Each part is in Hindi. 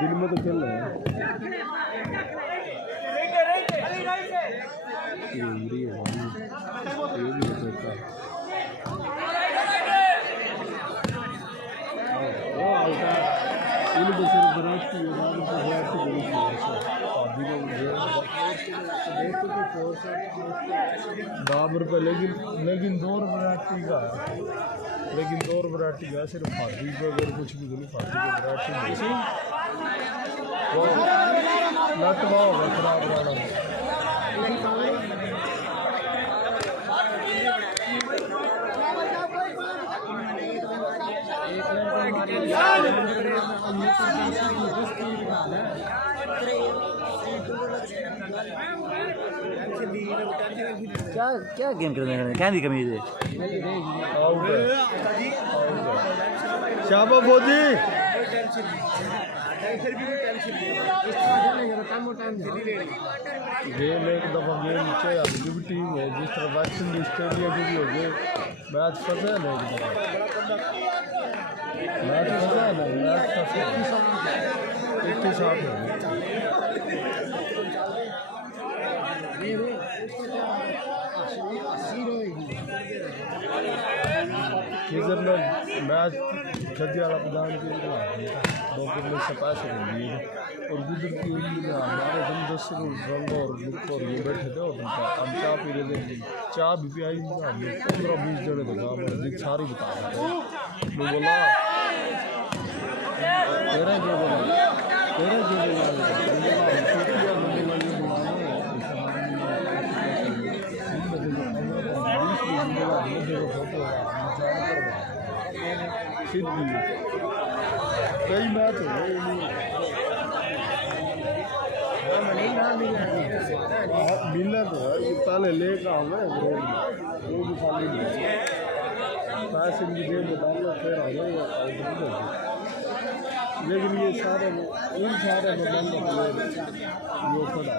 दिन में तो खेल रहे हैं। ₹10 लेकिन 2 वैरायटी का है, लेकिन 2 वैरायटी का सिर्फ फादी को अगर कुछ भी नहीं फादी को वैरायटी नट होगा खराब वाला क्या क्या गेम खेलने क्या दी कमीज है शाबाश फौजी। गेम एक दफ़ा गेम नीचे अभी भी टीम है जिस तरह वेस्ट इंडीज ऑस्ट्रेलिया की भी हो गए मैच फंसा है ना एक दफ़ा मैच फंसा है ना मैच फंसा 1 किधर ने मैच खदी वाला प्रधान के लिए 2 किलो से पैसे दिए और गुजर की हमारे हम 10 रंग और लुक और ये बैठे थे और हम चाय पी रहे थे चाय भी पियाई 15-20 जने थे गाँव में जित सारी बता रहे थे मैं बोला तेरा जो बोला कई मैच हो मिलना तो है पहले लेकर आऊँगा वो भी खाली पैसे भी दे डालो फिर आ जाएगा लेकिन ये सारे इन सारे मतलब ये खड़ा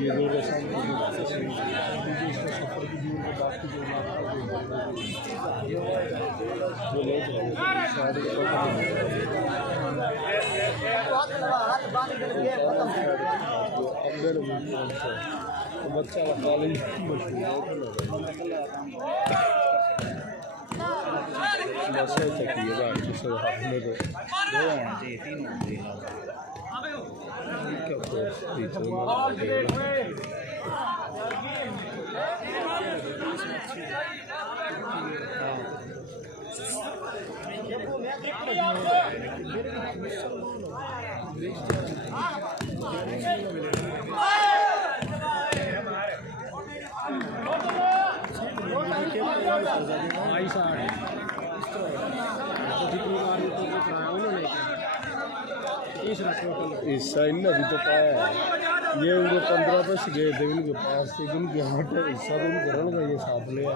ये दो सफर की दूर में बाकी जो लोग सारे अंदर बच्चा कॉलेज मसले चाहिए बात जिससे हमने तो हिस्सा इन अभी तो पाया है ये उनको 15 पैसे गए थे उनके पास से उनके हाथ हिस्सा तो उनको रन का ये साफ लिया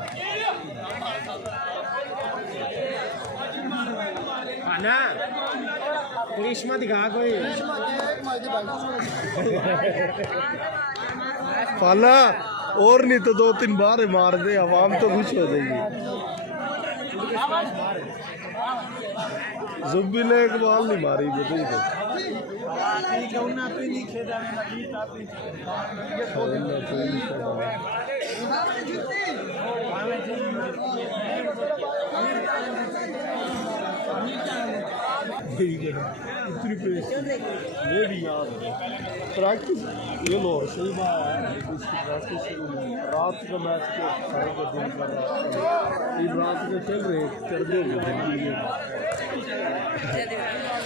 करिश्मा दिखा कोई पाला और नहीं तो 2-3 बार मार दे आवाम तो खुश हो जाएगी जुब्बी ने एक बॉल नहीं मारी बताइए ये भी याद है प्रैक्टिस ये लो सही बात प्रैक्टिस रात का मैच के सारे का दिन कर रहा रात में खेल रहे कर दो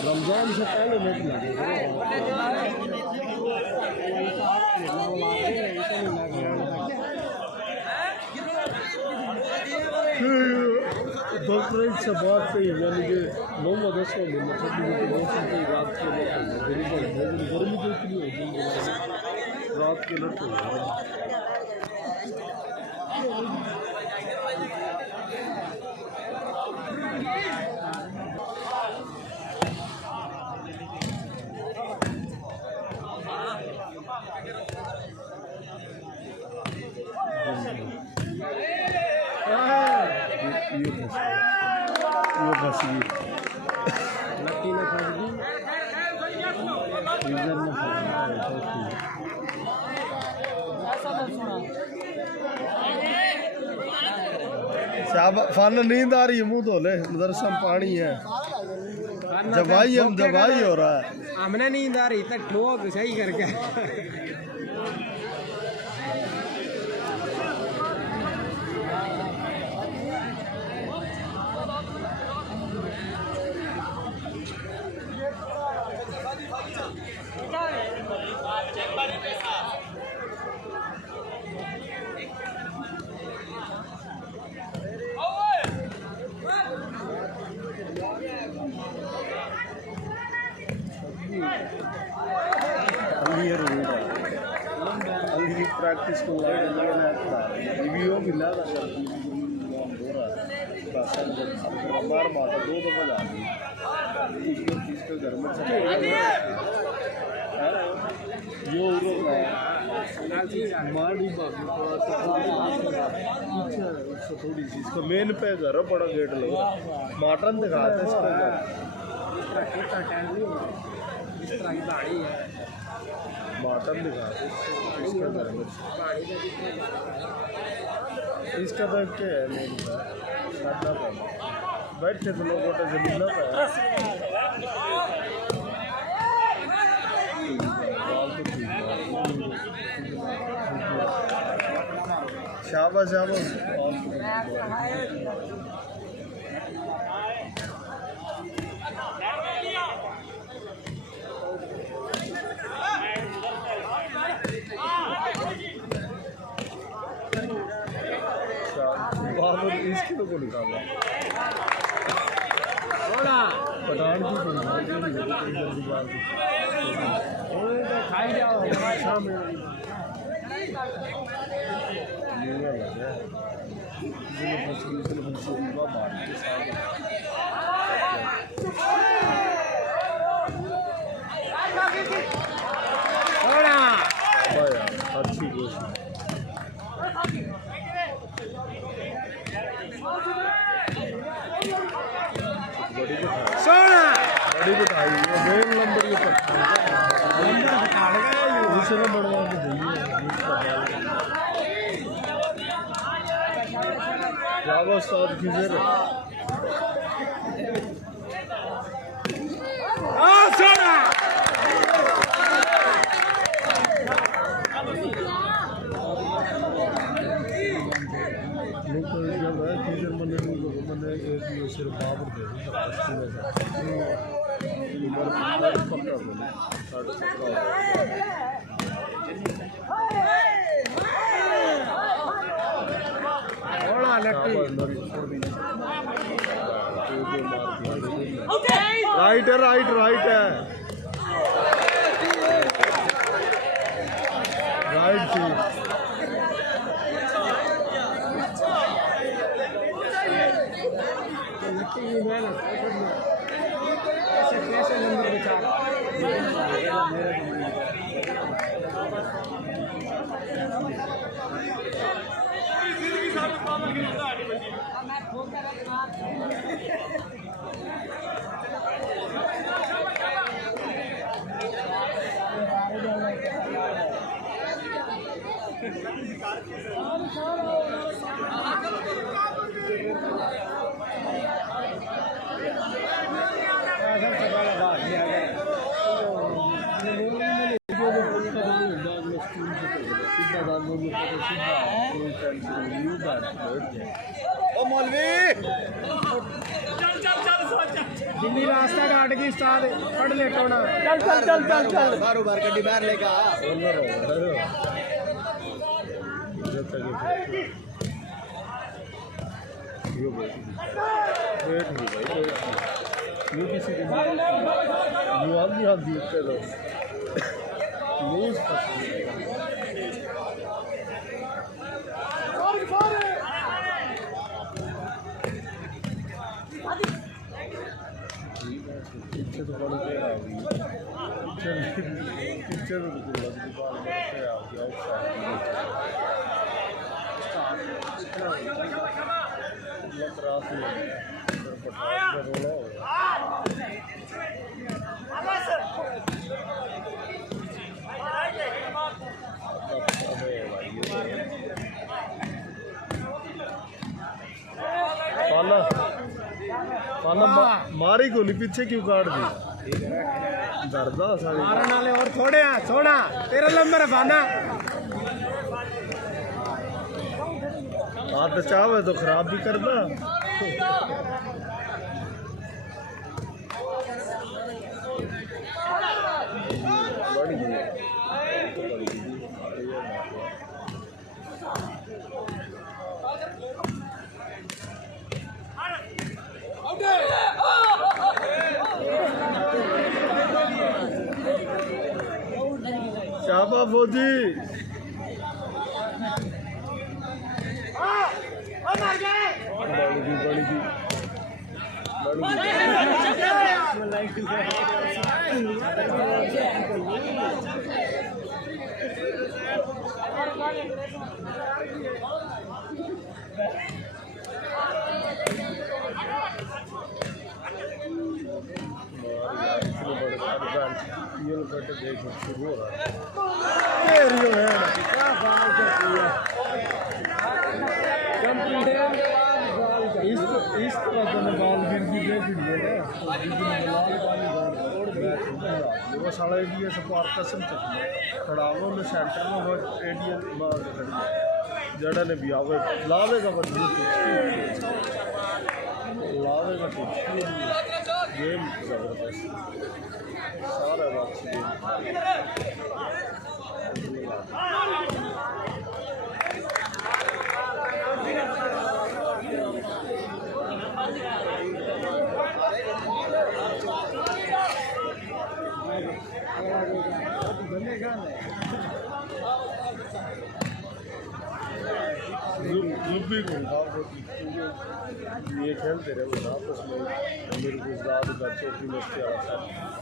रमजान से पहले मैच लगे 2 मिनट से बात सही यानी कि 9 व 10 में मतलब मौसम की रात के गर्मी तो इतनी होगी रात के लट हो ये फंसी लट्टी में फंस गई फ्रीजर में फन नींद आ रही है, मुंह धो ले, मदरसा में पानी है, दवाई हो रहा है। हमने नींद आ रही तो ठोक सही करके प्रैक्टिस को रिव्यू मिला था बार बार 2 दफा जा रही घर में थोड़ी सी इसका मेन पे घर है, बड़ा गेट लगा, माटन दिखाते माटन दिखाते इसका तो क्या है मेन बैठे तो लोगों को जमीन शाबाश शाबाश। इसकी तो को निकाला पठान की खाई जाओ शाम अच्छी कोशिश बड़ी बिठाई मेन नंबर के दूसरे बढ़वा के जावा साथ किधर सिर्फ बाबर दे राइट है राइट राइट है राइट थी दिल्ली रास्ता काट की स्टार पढ़ ले टोना चल चल चल चल चल बारो बार गड्डी बाहर लेके आ बैठ नहीं भाई बैठ यू किसी को यू आप भी हाथ दीते लो न्यूज़ पीछे तो बड़ी देर आ गई पीछे तो बिल्कुल दुकान में आ गया रात में रोला मारी को नहीं पीछे क्यों काट दी दर्दा सारे मारन वाले और थोड़े हैं सोना तेरा नंबर है बाना हाथ चावे तो खराब भी करना बड़ी शाबा फौजी शुरू हो रहा इस तरह का बाल गिर भी देख लिए वो सारा एरिया से पार कसम चुकी खड़ावों में सेंटर में वो एरिया मार खड़ी जड़ा ने भी आवे लावेगा बंदी लावेगा तो गेम जबरदस्त सारा बात ये खेलते रहे वो आपस में मेरे को ज़्यादा का चौकी मस्ती आता है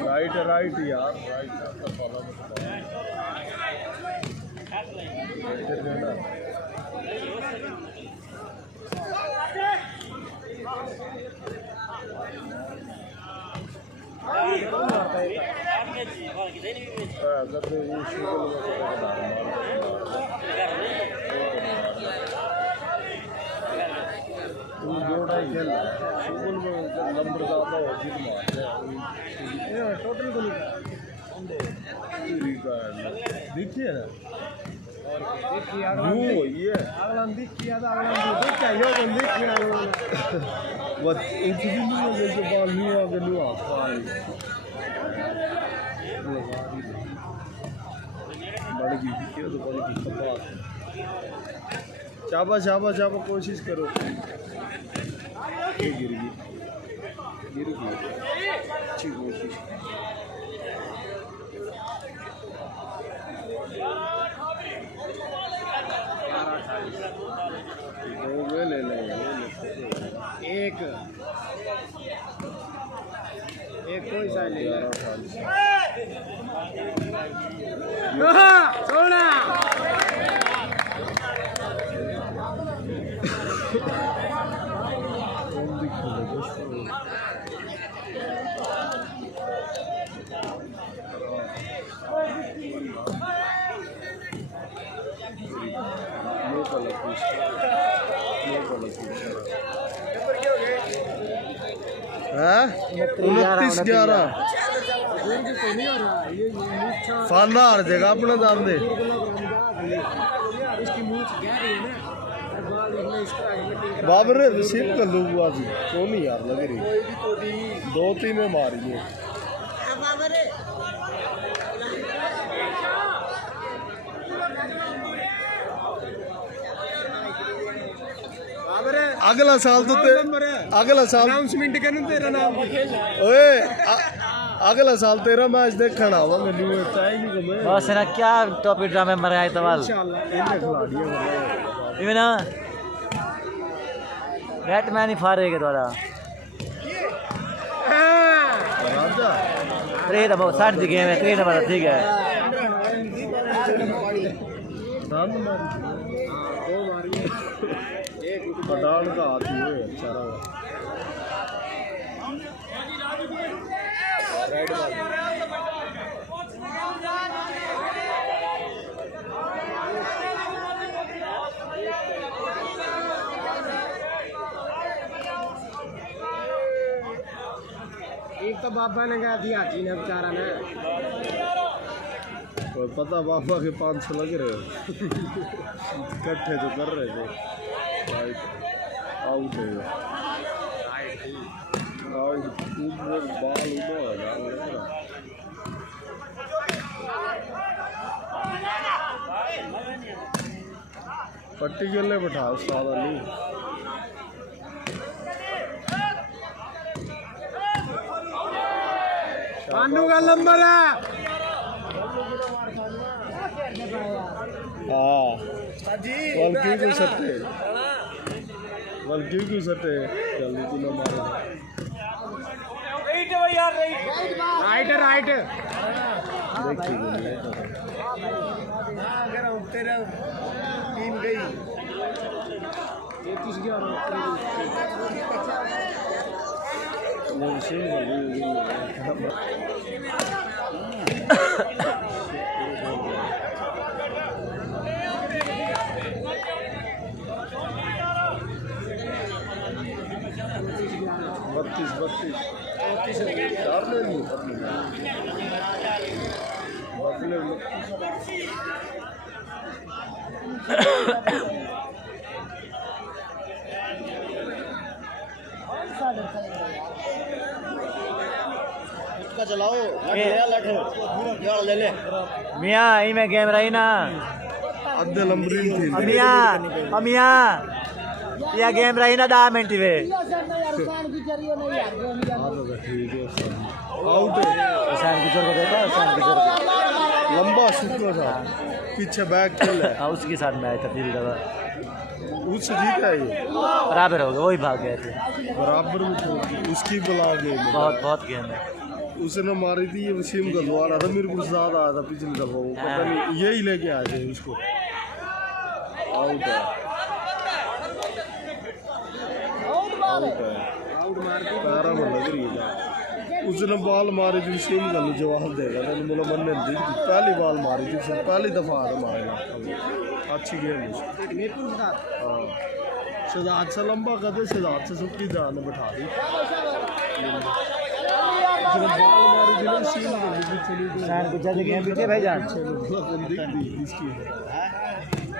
राइट राइट यार राइट आपका फॉलो देना नंबर ज़्यादा हो टोटल को देखिए ना ये अगला देखिए बस एक भी नहीं है जैसे बाल नहीं आगे नहीं आता बड़गी तो बड़गी खपास चाबा चाबा चाबा कोशिश करो गिर गई अच्छी कोशिश ले एक कोई सा ले सोना हाँ 29-11 फाना हर जगह अपना दाम दे बाबर रिसीव कर लूँ आज क्यों नहीं यार लग रही 2-3 में मारी है अगला साल तो अगला साल अनाउंसमेंट करना तेरा नाम ओए अगला साल तेरा मैच देखना आवा मेनू चाहिए कि मैं बस ना क्या टॉपिक ड्रामे मरे आए तवाल इंशाल्लाह इन्हें खिलाड़ियों इवन ना बैटमैन ही फारेगा द्वारा राजा 3 नंबर 60 दी गेम है 3 नंबर ठीक है दंद मारी दो मारी पठान का हाथी है अच्छा रहा तो बाबा ने कहा दिया हाथी ने बेचारा ने और पता बाबा के 500 लग रहे इकट्ठे तो कर रहे थे आउट है बाल पट्टी के लिए बैठा सारा नहीं पांडू का नंबर है हाँ बल क्यों सटे बल क्यों सटे जल्दी तू ना मारो राइट राइट देखिए तेरा टीम गई 32 चार ले ली चलाओ ले ले मियाँ यही में गेम रही ना अद्दे लंबरी थी मियाँ यह गेम रही ना 10 मिनट वे ठीक है आउट है हुसैन गुजर को देखा हुसैन गुजर को लंबा शुक्र था पीछे बैक खेल है हाँ उसके साथ मैच था फिर दफा उससे जीता है ये बराबर हो गए वही भाग गए थे बराबर में तो उसकी बुला गई बहुत गेम है उसने मारी थी ये वसीम का द्वारा था मेरे को ज्यादा आया था पिछली दफा वो पता नहीं यही लेके आए थे उसको आउट है पैरा में लग रही है उसने बाल मारी थी वसीम का जवाब देगा तो बोला मन ने पहली बाल मारी थी उसने पहली दफा आ मारेगा अच्छी गेम है हाँ सिद्धार्थ से लंबा करते सिद्धार्थ से सबकी जान बैठा दी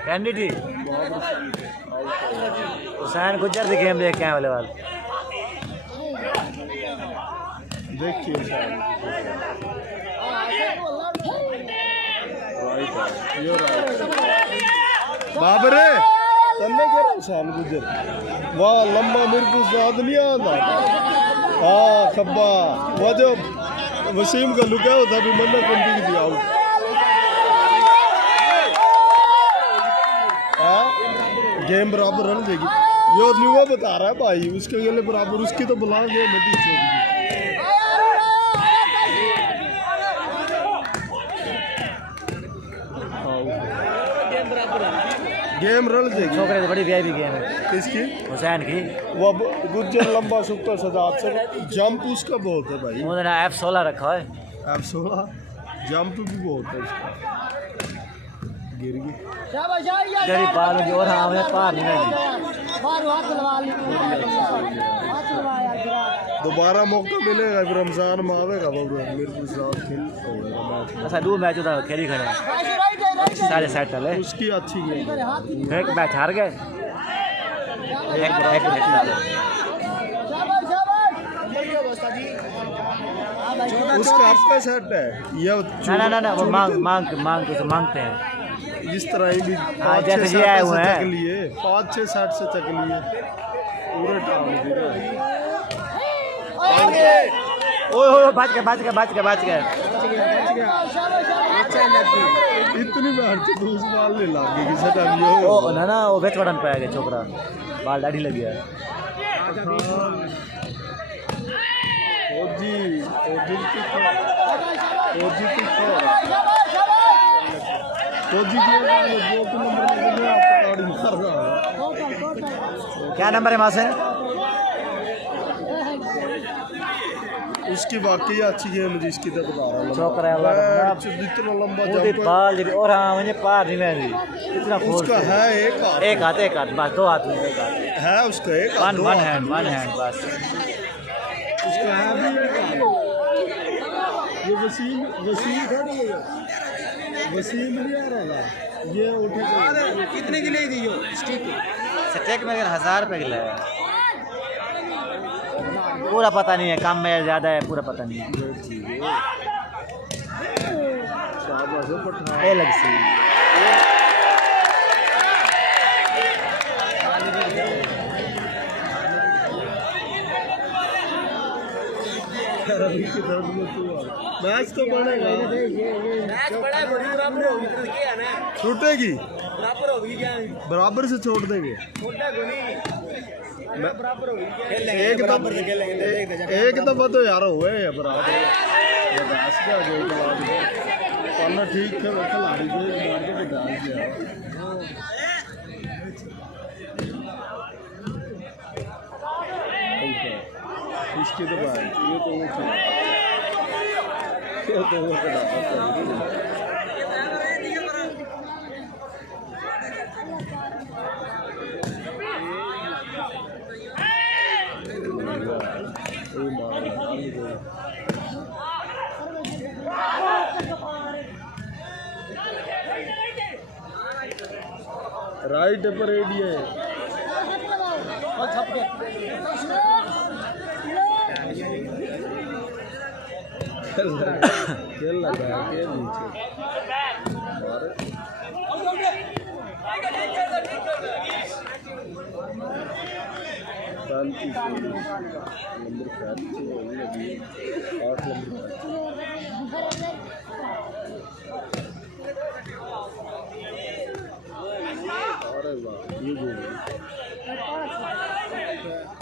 कैंडी थी हुसैन गुजर की गेम देख के आए वाले वाल देखिए बाबरे तन्ने के हुसैन गुजर वाह लंबा मेरे को याद नहीं आता हाँ खब्बा वह जो वसीम का लुका होता भी मन्नत बंदी की दिया गेम बराबर रन देगी ये न्यूआ बता रहा है भाई उसके गले बराबर उसकी तो बुला गए नदी गेम रन देगी छोकरे तो बड़ी वीआईपी गेम है किसकी हुसैन की वो गुज्जर लंबा सुक्का सजाद से जंप उसका बहुत है भाई उन्होंने F16 रखा है F16 जंप भी बहुत है उसका गिर गई जड़ी पार में और हाँ हमें पार नहीं लगी दोबारा मौका मिलेगा फिर रमजान में आवेगा वो मेरे को साथ खेल अच्छा 2 मैच होता खेली खड़े सारे सेट है उसकी अच्छी गेम एक मैच हार गए एक मैच डाले उसका आपका सेट है या ना वो मांगते हैं जिस तरह ही भी जैसे ये आए हुए हैं 5-6 सेट से तक लिए पूरे टाइम ओए बच गए इतनी बार तो दूसरी बाल नहीं लागे कि सेट अब ओ ना वो बेच वड़न पे आ गया छोकरा बाल दाढ़ी लग गया ओजी क्या नंबर है मासे उसकी वाकई अच्छी गेम जिसकी तो बता रहा हूं छोकरा जितना लंबा जंप बाल और हां मुझे पार नहीं मैं इतना उसका है एक हाथ बस 2 हाथ में एक हाथ है उसका एक वन हैंड बस उसका है भी वसीम नहीं आ रहा था ये उठे कितने की ले दी हो स्टिक स्टेक में 1000 रुपये किलो है। पूरा पता नहीं है, कम में ज़्यादा है, पूरा पता नहीं है। ये लग सी मैच तो बढ़ेगा, मैच बड़ा है, बराबर होगी तो क्या है ना, छूटेगी बराबर होगी क्या, बराबर से छोड़ देंगे। छोटा को नहीं बराबर होगी क्या, एक दफा तो यार हुए है बराबर बर्दाश्त का जो पाना ठीक है वो खिलाड़ी को मार के बर्दाश्त किया इसके तो बाद ये तो वो राइट पर एडी है खेल लगा के नीचे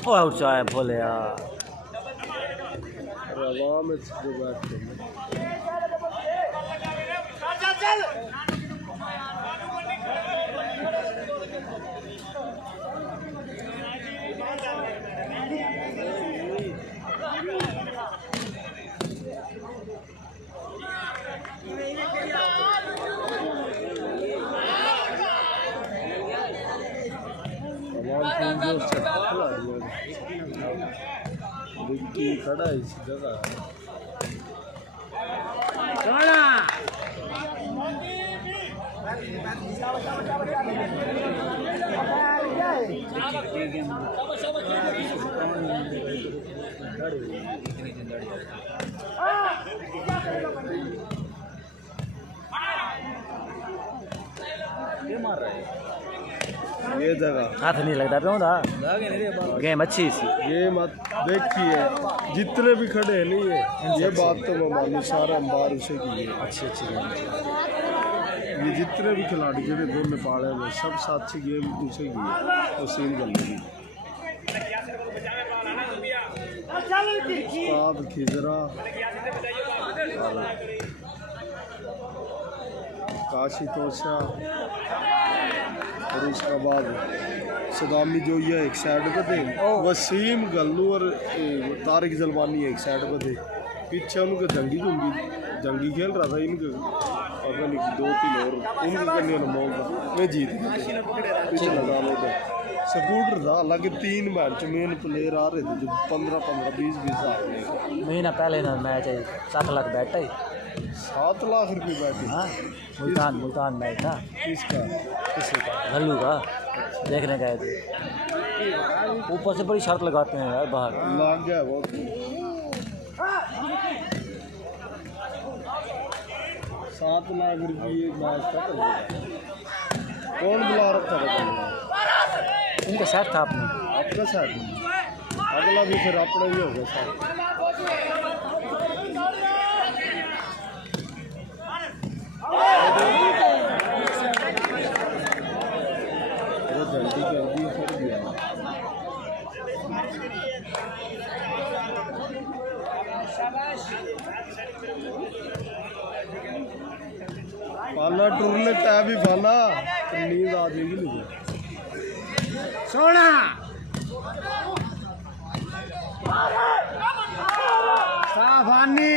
आउट चाहे बोले यार रवा में जो बात खड़ा इस जगह ये जगह हाथ नहीं लगता था गेम अच्छी सी ये मत देखिए जितने भी खड़े हैं नहीं है ये बात तो मैं मानूं सारा अंबार उसे की है अच्छी ये जितने भी खिलाड़ी जो दो नेपाल में सब साथी गेम उसे की है और सीन बन गई उस्ताद खिजरा काशी तोशा और उसके बाद सदामी जो ये एक साइड पे थे, वसीम गल्लू और तारिक जलवानी एक साइड पे थे। पीछे उनके जंगी खेल रहा था इनके पता नहीं 2-3 और उनके करने वाला मौका मैं जीत गया पीछे लगा लो तो स्कूटर था हालांकि 3 मैच मेन प्लेयर आ रहे थे जो 15-15 20-20 आ रहे महीना पहले ना मैच है 7 लाख बैठ है 7 लाख रुपये बैठे। हाँ मुल्तान मैच था किसका घल्लू का देखने गए थे। ऊपर से बड़ी शर्त लगाते हैं यार बाहर लग गया बहुत 7 लाख रुपये मैच का कौन बुला रखा था उनका सेट था आपने आपका सेट अगला भी फिर अपना ही होगा सर जल्दी कर दी फिर दिया पाला टूरने टैब ही फाला नींद आ जाएगी मुझे सोना साफानी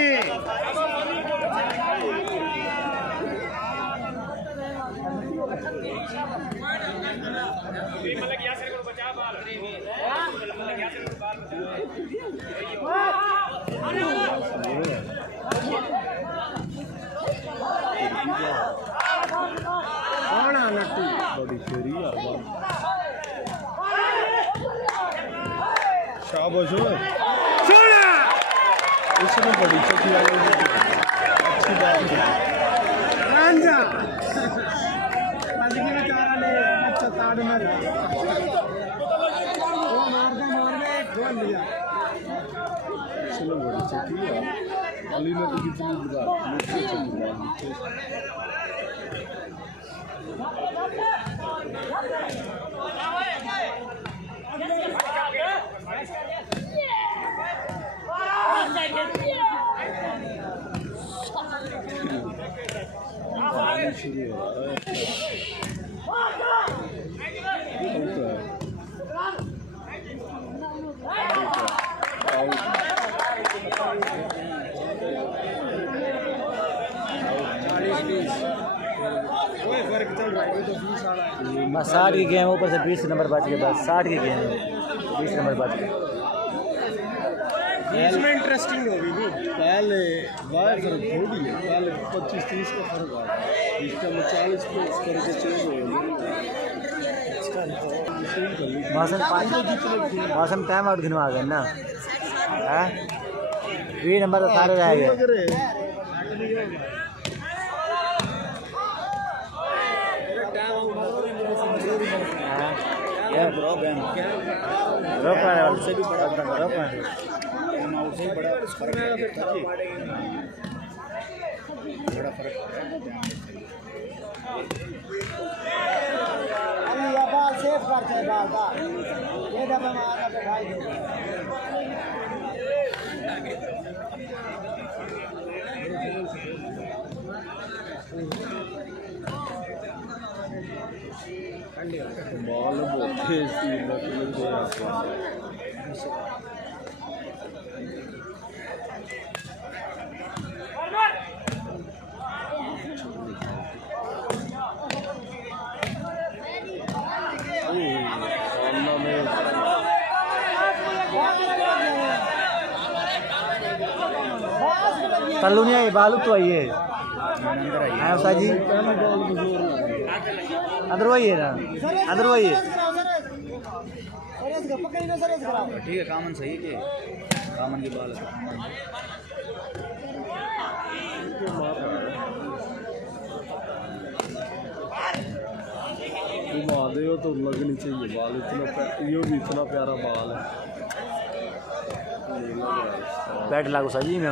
कौन है नट्टू बड़ी फेरी यार शाबाश ओए सोना इसने बड़ी चौकी वाली अच्छी बात है रांझा बाजी में चारा ले अच्छा ताड़ मार वो मार दे गोल लिया इसने बड़ी चौकी है अली ने तो कितनी बुरा नीचे चली गया शुरू हो बस 60 की गेम ऊपर से 20 नंबर बच गए बस 60 की गेम 20 नंबर बच गए बीच में इंटरेस्टिंग होगी भी पहले बाहर फर्क थोड़ी है पहले 25-30 का फर्क आ रहा है इसका में 40 पे करके चेंज हो मौसम टाइम आउट गिनवा गए ना है 20 नंबर तो सारे रह गए से भी बड़ा से बड़ा फर्क अभी ये बाल सेफ करते हैं बाल ये दबा मारा तो भाई बॉल बहुत तेज थी तल्लू नहीं आई बालू तो आई है साहब जी अंदर वही है ना अंदर वही है ठीक है कामन सही है कामन की बाल घुमा दे तो लगनी चाहिए बाल इतना ये भी इतना प्यारा बाल है बैट लागू सही में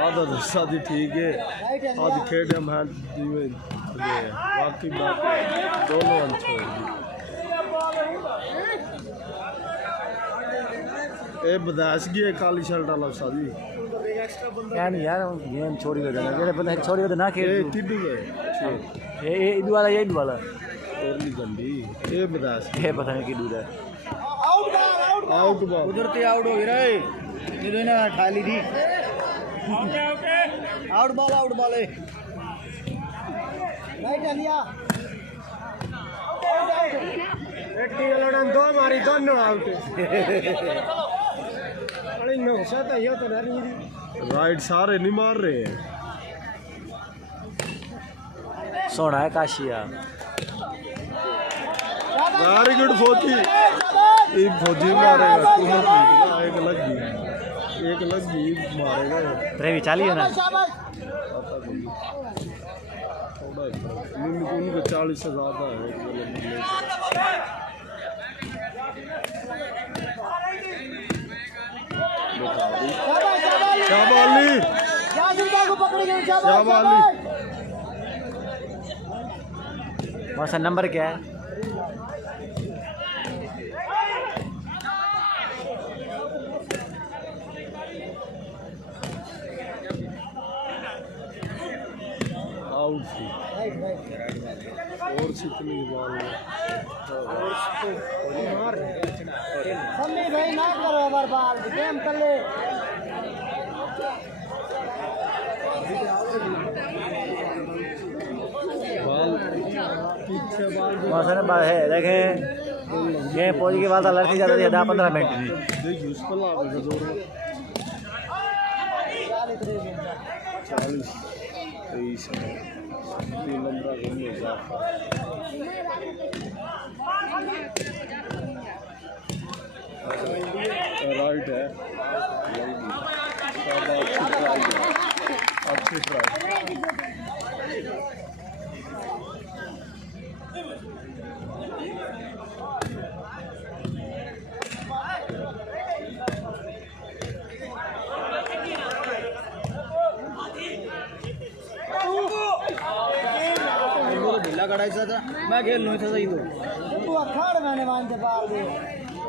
आधा शादी ठीक है आज खेड हम हैं बाकी बात दोनों अच्छे ए बदाश गया काली शर्ट वाला शादी क्या नहीं यार गेम छोड़ी हो जाना मेरे पता है छोड़ी हो तो ना खेल टिड्डू गए ये इदू वाला ये इदू वाला ओरली गंदी ए बदाश ये पता नहीं कि दूर है आउट बॉल उधर ते आउट हो गया रे ये ना ठाली थी आउट बॉल है राइट लिया एट्टी लड़न दो मारी दोनों आउट अरे नो सता यो तो नहीं राइट सारे नहीं मार रहे हैं सोना है काशिया वेरी गुड फौजी एक फौजी मारेगा एक लग गई मारेगा प्रेमी चाली है ना उनका 40 से ज़्यादा है शाबाली वहाँ नंबर क्या है आउट थी और कितनी बॉल सन्नी भाई ना करो ओवर बॉल गेम कर ले बॉल पीछे बॉल वहाँ है देखें ये पहुँच के बाद लड़की ज़्यादा थी 10-15 मिनट थी देखिए उस पर लागेगा जोर 40 23 3 नंबर घूमने जा राइट है अच्छी ट्राई ढीला कढ़ाई था मैं खेल नहीं था इधर तू अखाड़ गाने मानते पाल दे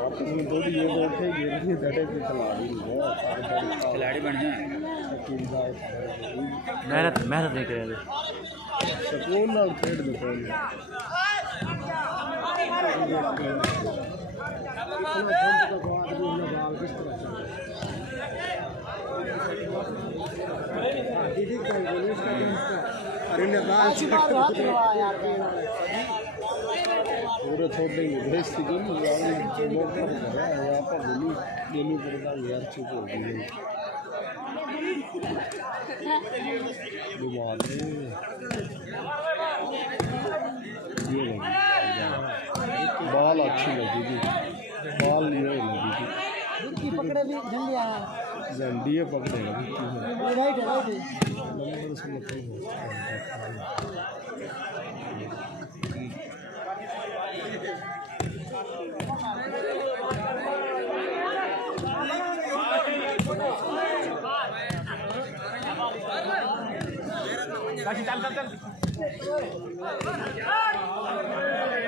अपनी थोड़ी ये बैठे गिरनी बैठे की खिलाड़ी बने मेहनत मेहनत नहीं करे सुकून नाल खेड दे अच्छी बात हाथ लगा यार पूरे छोटे बेइज्जती को नहीं मौका कर रहा है यहाँ पर दिल्ली पड़ता यार चुप हो गई बीमार ये बाल अच्छी लगी थी बाल ये लगी थी की पकड़े भी झंडिया झंडी पकड़े लगी थी राइट राइट नंबर से लगी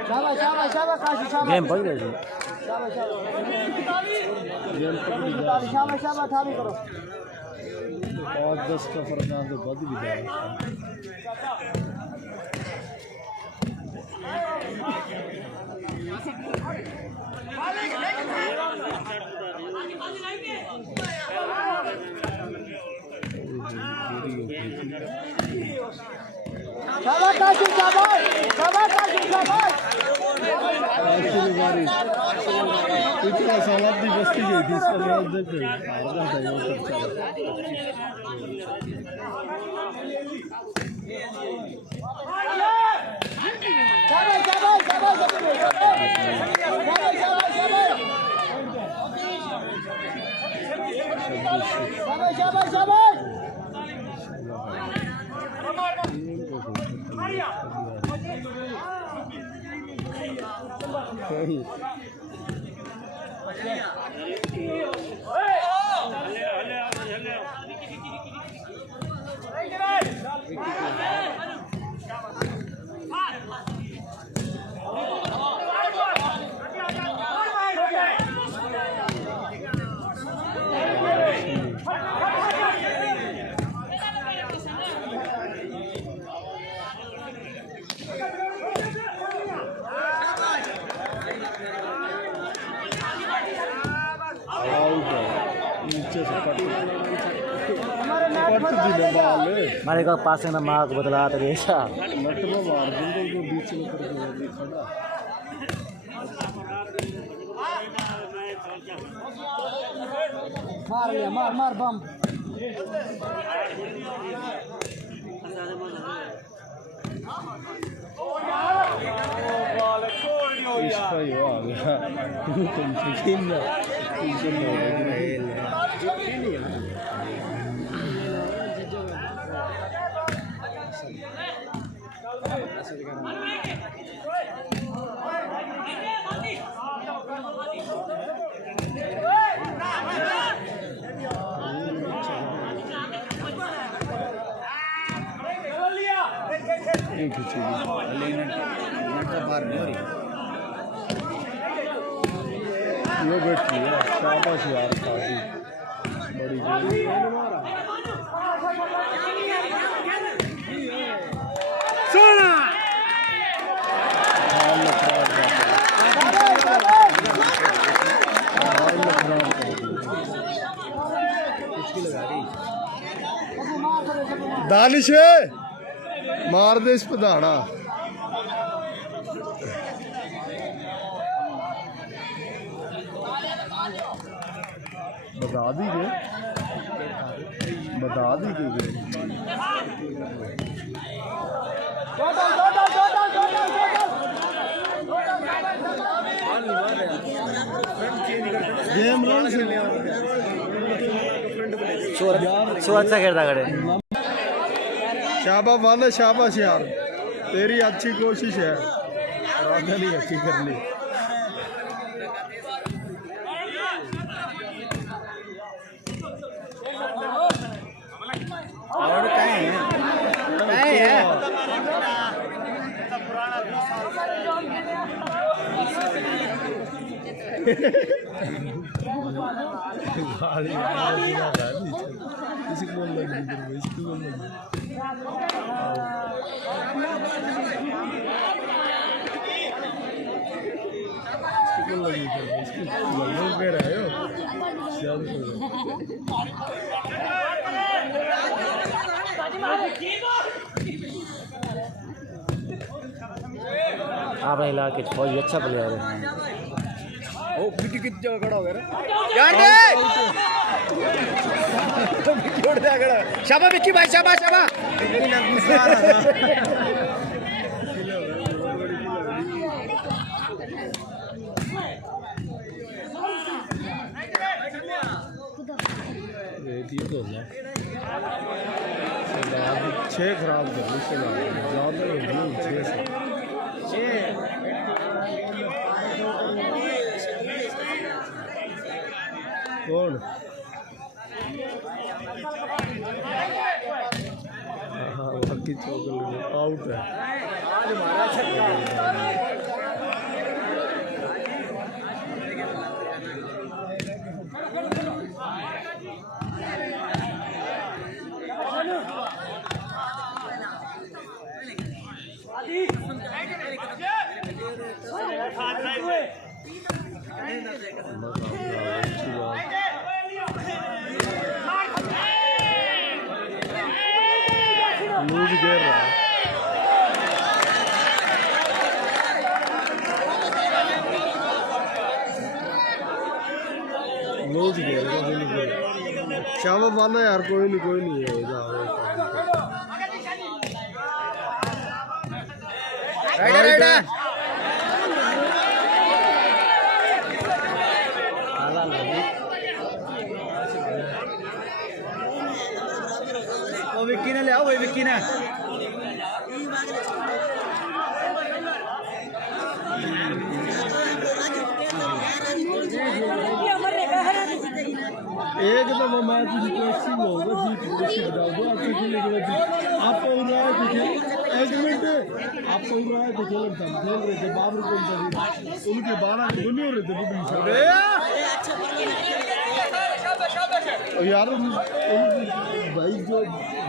शाबाश शाबाश शाबाश काशी शाबाश गेम पड़ गए शाबाश शाबाश गेम पकड़ी जा शाबाश शाबाश था भी करो 5-10 का फर्क आ तो बद भी जाए शाबाश काशी शाबाश शाबाश काशी शाबाश इतना सवाल दी बस्ती गई थी इसका जवाब देते आधा था ये सब चला शाबाश शाबाश शाबाश शाबाश शाबाश शाबाश हमारे का पास में मार्क बदला तो ऐसा नट में मार दूंगा जो बीच में करके खड़ा मार लिया मार मार बम इसका ये आ गया तुम यकीन ना टेंशन हो रही एक चीज ये बैठी है शाबाश यार काफी बड़ी सोना दानिश मार दे इस पधाना बता दी गए बता दी गई गेम रन से सो अच्छा खेलता खड़े शाबाश वाले शाबाश यार तेरी अच्छी कोशिश है राधा नहीं अच्छी कर ली और कहीं है किसी को लगी इसको लगी कह रहे हो अपने इलाके फौजी अच्छा प्लेयर है ओ विकी कितनी जगह खड़ा हो गया रे छोड़ दे खड़ा शाबाश विक्की भाई शाबाश शाबाश छः खराब कर कौन हाँ बाकी चौकल आउट है लूज गिर रहा है लूज गिर शाबाश माना यार कोई नहीं है राइडर वो विक्की ने ले आओ भाई विक्की ने एक दफा मैच रिफ्रेशिंग होगा जीत रिफ्रेशिंग डाल दो आपसे खेलने के बाद आप बोल रहा है तो खेल एक मिनट आप बोल रहा है तो खेल रहे थे बाबर को उनके 12 नहीं हो रहे थे यार भाई जो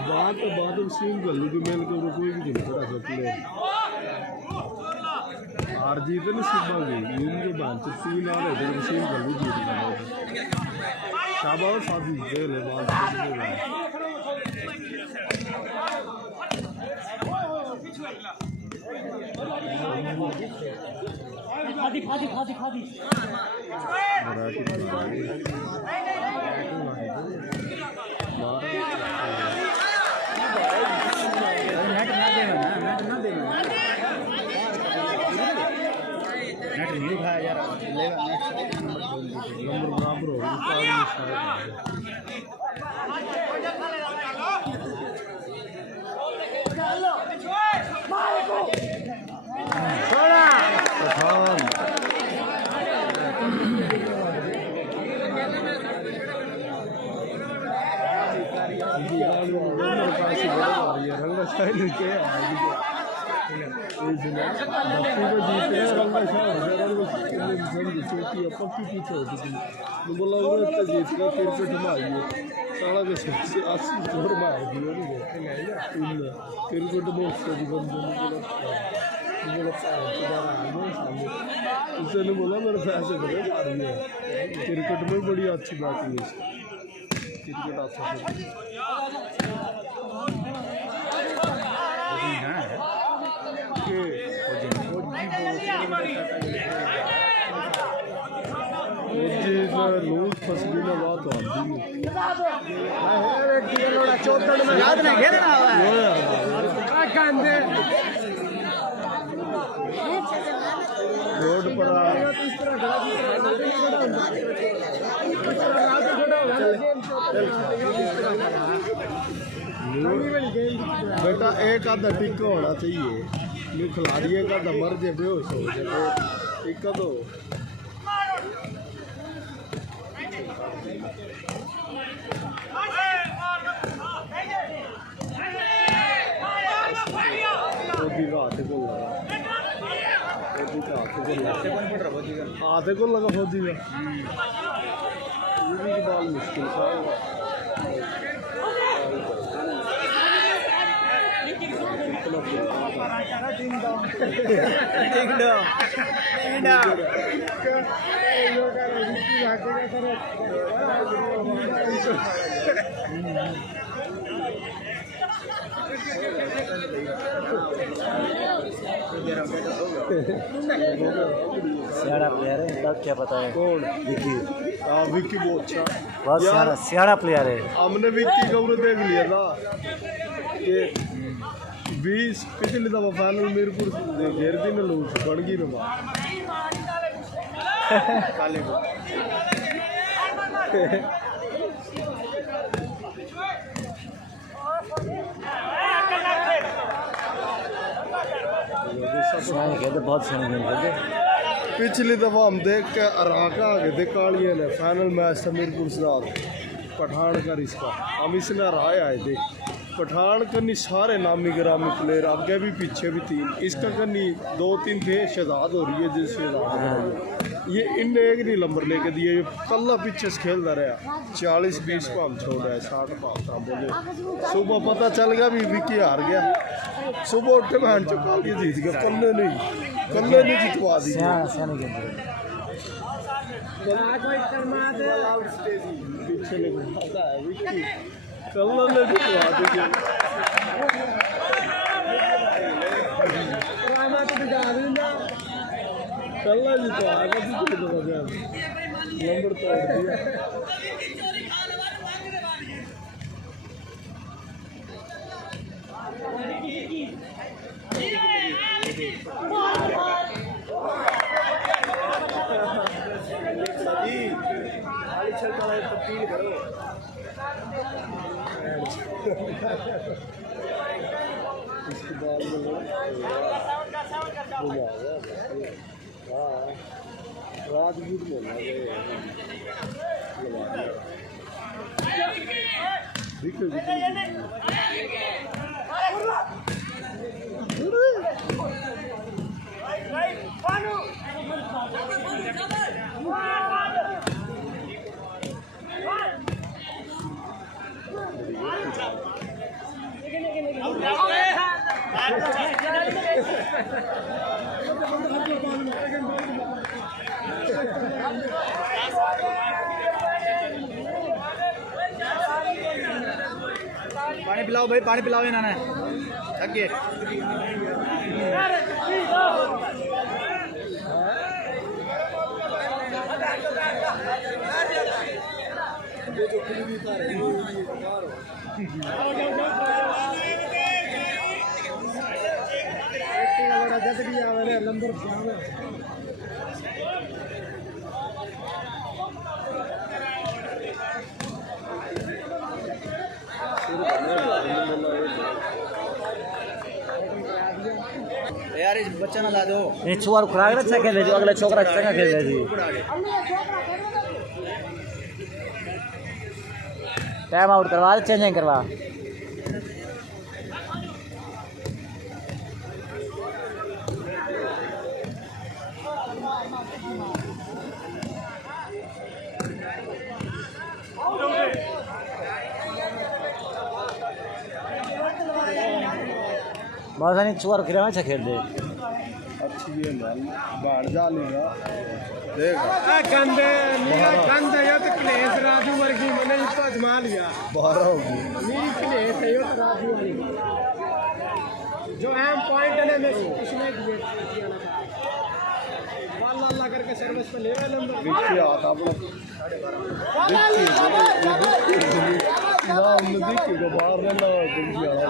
बात सीन कर ली थी मैंने तो कोई भी नहीं पड़ा सकते हार जीत नहीं सीधा गई इनके बाद 3 आ रहे थे सीन कर ली जीत शाबाश साथी खेल है बात खादी नेट नहीं उठाया यार लेगा नंबर बराबर हो पठान रंगा स्टाइल के पक्की पीछे होती थी बोला जीत का क्रिकेट में आइए सारा के 80 जोर में आई क्रिकेट में उसने बोला मेरे पैसे बड़े आ रही है क्रिकेट में बड़ी अच्छी बात है क्रिकेट अच्छा लूज फसली ना बात याद नहीं खेलना बेटा एक आधा टिक्का होना चाहिए, ये खिलाड़ी एक आधा मर जाए बेहोश हो जाए टिक्का तो हाथ को लगा फौजी का बाल मुश्किल सियाड़ा प्लेयर है, तब क्या पता है कौन विक्की। हाँ विक्की बहुत अच्छा बहुत सियाड़ा प्लेयर है। हमने विक्की को देख लिया था कि 20 पिछली दफा फाइनल मीरपुर घेर दी न लूट बन गई ना काले को सियाने खेलते, बहुत सियाने खेलते। पिछली दफा हम देख के अराका आ गए थे कालिया ने फाइनल मैच था मीरपुर से पठान का रिश्ता हम इसने हराए आए थे। पठान कनी सारे नामी ग्रामी प्लेयर आगे भी पीछे भी 3 इसका कनी 2-3 थे शहजाद हो रही है जिस ये इनने एक नहीं नंबर लेके दिए कल्ला पीछे से खेलता रहा 40-20 को हम छोड़ा है 60 पास बोले सुबह पता चल गया भी विकी हार गया सुबह उठे बहन चुका के जीत गया कल्ले नहीं जितवा दी पीछे विकी कल्ला ने जितवा दी कल्ला जितवा आगे नंबर तोड़ दिया इसके बाद राजपूत बोलना पानी पिलाओ भाई, पानी पिलाओ इन्होंने थक गए। यार इस बच्चा ना ला दो ये छुआर खुराक अच्छा खेल जो अगला छोकरा अच्छा खेल रहे जी टाइम आउट करवा चेंजिंग करवा बहुत सारी छुआर खिलाना अच्छा खेल दे अच्छी है बाहर जा लेगा देख गंदे या तो क्लेश राजू वर्गी मैंने इसको आजमा लिया 12 होगी मेरी क्लेश है यो तो राजू वाली जो अहम पॉइंट है मैं उसने दिए बाल अल्लाह करके सर्विस पे ले गए नंबर विक्की आता अपना विक्की को बाहर रहना जल्दी आना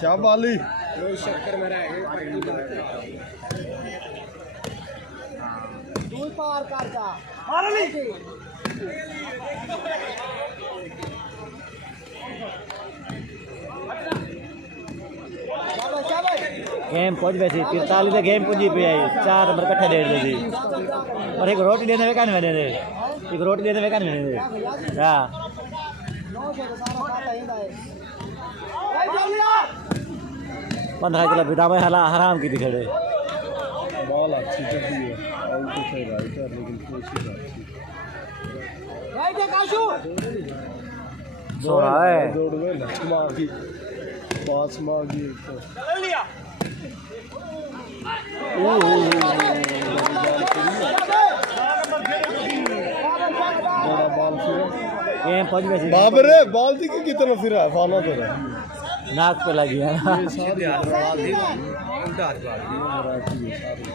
शाबाली रोज शक्कर में रह गए Muy power karta. गेम पहुंच वैसी 43 से गेम पुंजी पे आई 4 नंबर कट्ठे दे दी और एक रोटी देने वे कान में दे एक रोटी देने वे कान में दे हां 15 किलो बिदा में हराम की दिखड़े बॉल अच्छी चलती है आउट तो सही राइट है लेकिन कोशिश अच्छी राइट है काशू सो रहा है जोड़ में लक्ष्मा की पास मांगी तो लिया बड़ा बॉल फिर गेम पहुंच वैसी बाबरे बॉल दी कितना फिर है फाना तो रहा नाक पे लगी है ना ये सारी बाल दी उल्टा हाथ बाल दी मराठी है सारी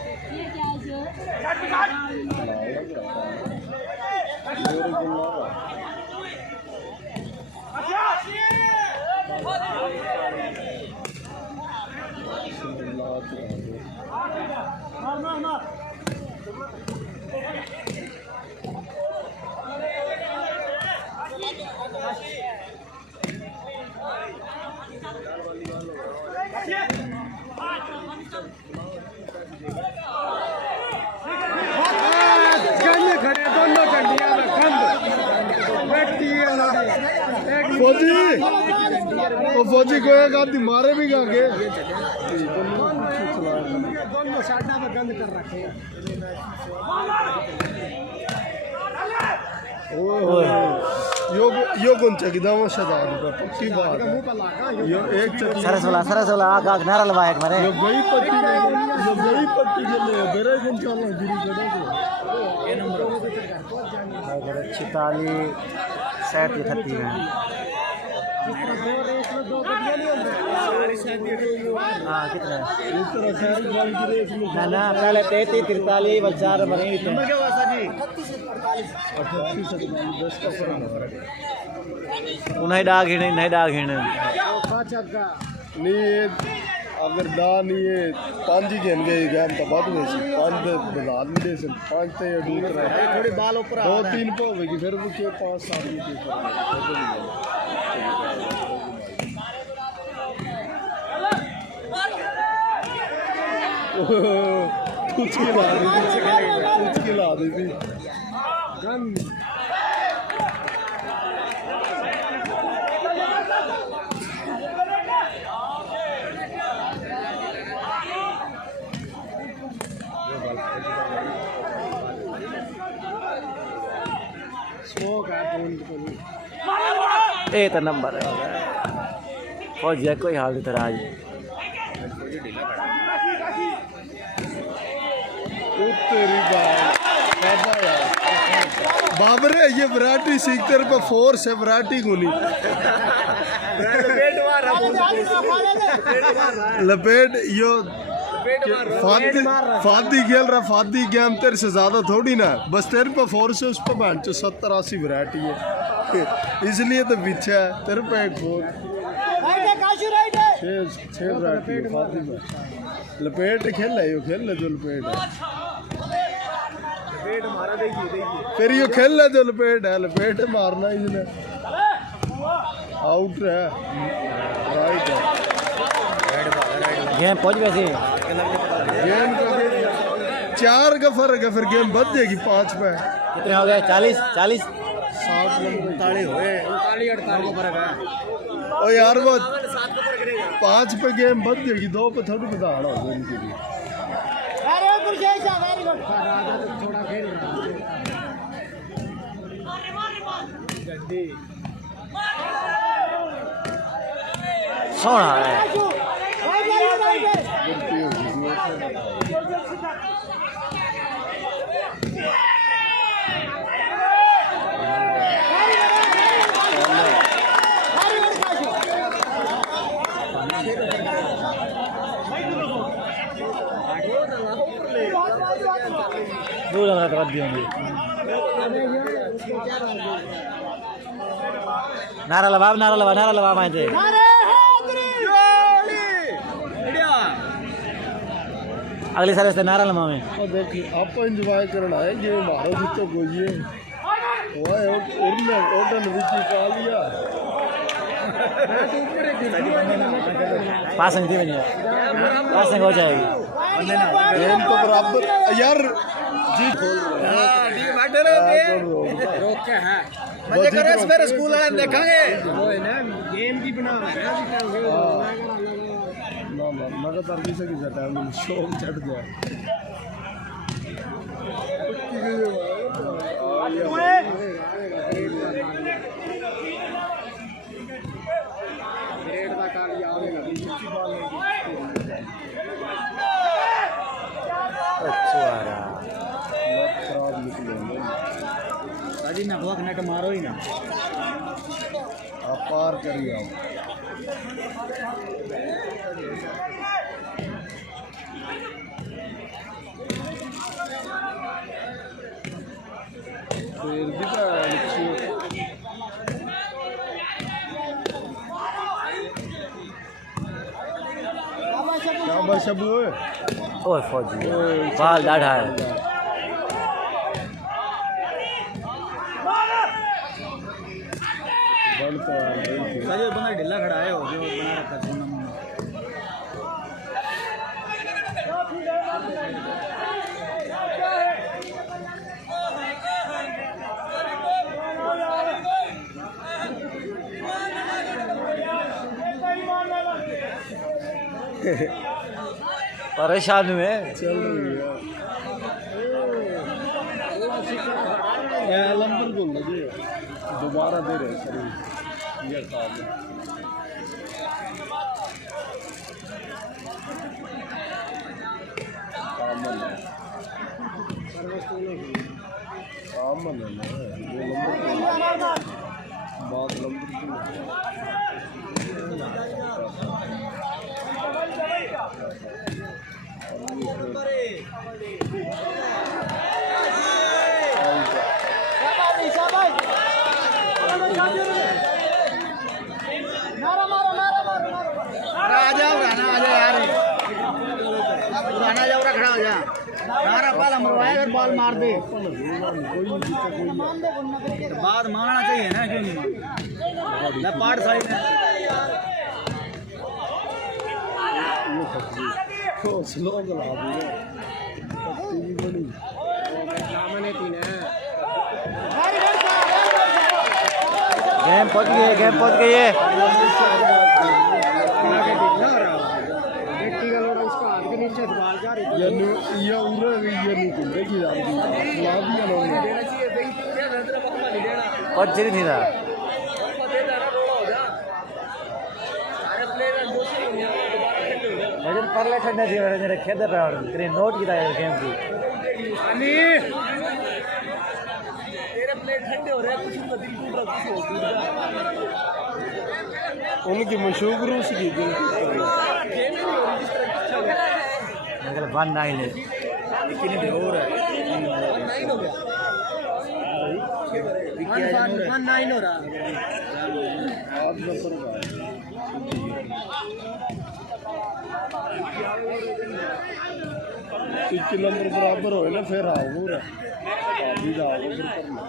गंद खड़े दोनों चंडियां में गंद बैठी है फौजी वो फौजी को एक आदमी मारे भी गा के दोनों साइड में गंद कर रखे हैं यो कौन चकी दावा शहजाद का पक्की बात है यो एक चकी सरस वाला आग आग नारा लगा एक मारे यो गई पट्टी के लिए बेरे कौन चला गिरी जगह को ये नंबर 46 7 38 है हाँ कितना इस तरह शहर वाली की रेस में ना पहले 33 43 4 नंबर ही थे क्या हुआ सर जी 38 से 10 का फर्क है उन्हें डाग हिड़े नहीं डाग हिड़े नहीं ये अगर दा नहीं ये 5 ही गेम गए गेम तो बाद में सी 5 बजा दे से 5 ते अडूत रहे थोड़ी बाल ऊपर 2-3 पे होगी फिर वो के 5-7 के कुछ खिला दी थी गंद ए तो नंबर है फौज कोई हाल नहीं तेरा आज तेरी बाबरे ये वैरायटी सीखते पे फोर्स है वैरायटी को नहीं लपेट यो फादी खेल रहा फादी गेम तेरे से ज्यादा थोड़ी ना बस तेरे पे फोर्स है उस पर बहन 70-80 वैरायटी है इसलिए तो पीछे है तेरे पे एक फोर छह वैरायटी है फादी में लपेट खेल है यो खेल है जो लपेट है फिर यो खेल है जो लपेट है लपेट मारना इसने आउट है राइट है गेम पहुंच वैसे गेम का 4 का फर्क है फिर गेम बच जाएगी 5 पे कितने हो गए 40 40 7 39 हुए 39 फर्क है ओ यार वो 5 पे गेम बच जाएगी 2 पे थोड़ी बधाड़ हो गई इनके लिए थोड़ा खेल रहा सोना है दो लगा तो दिया नारा लगा मैं थे अगले साल इससे नारा लमा में और देखिए आप एंजॉय करना है ये मारो जितो कोई है वो उड़ने ओडन विची का लिया पासिंग थी बनिया पासिंग हो जाएगी गेम तो बराबर यार जी खोल रोके हैं मजे करो फिर स्कूल वाले देखेंगे वो है ना गेम की बना है ना लगातार किसी की टाइम शौक चढ़ गया ग्रेड का काल याद है अच्छा आ रहा खराब निकले अजी ना वक्त नेट मारो ही ना आप पार करिए आप फिर भी का शाबाश शबू ओए फौजी बाल दाढ़ा है बन तो सजो बंदा ढिल्ला खड़ा है वो जो बना रखा है परेशान हुए चल रही है लंबन बोल लगे दोबारा दे रहे सर ये काम कामन है ना ये लंबन बात लंबन बॉल मार दे बाद मारना चाहिए ना क्यों नहीं लपाट साइड स्लो चला दिया बड़ी सामने तीन है गेम पहुंच गई है मिट्टी का लोड़ा उसका हाथ के नीचे बाल जा रही ये उरे ये नहीं कुंडे की जाती ला दिया लोग पहुंच नहीं थी ना लेकिन परले ठंडे थी मेरे खेद पे और तेरे नोट की था गेम की तेरे प्लेट ठंडे हो रहे हैं कुछ तो दिल टूट रहा कुछ उनकी मशहूर रूस की दिल मतलब 1-9 है कितनी देर हो रहा है 1-9 हो रहा आज नंबर एक नंबर बराबर हो ना फिर आओ पूरा अभी जाओ फिर करना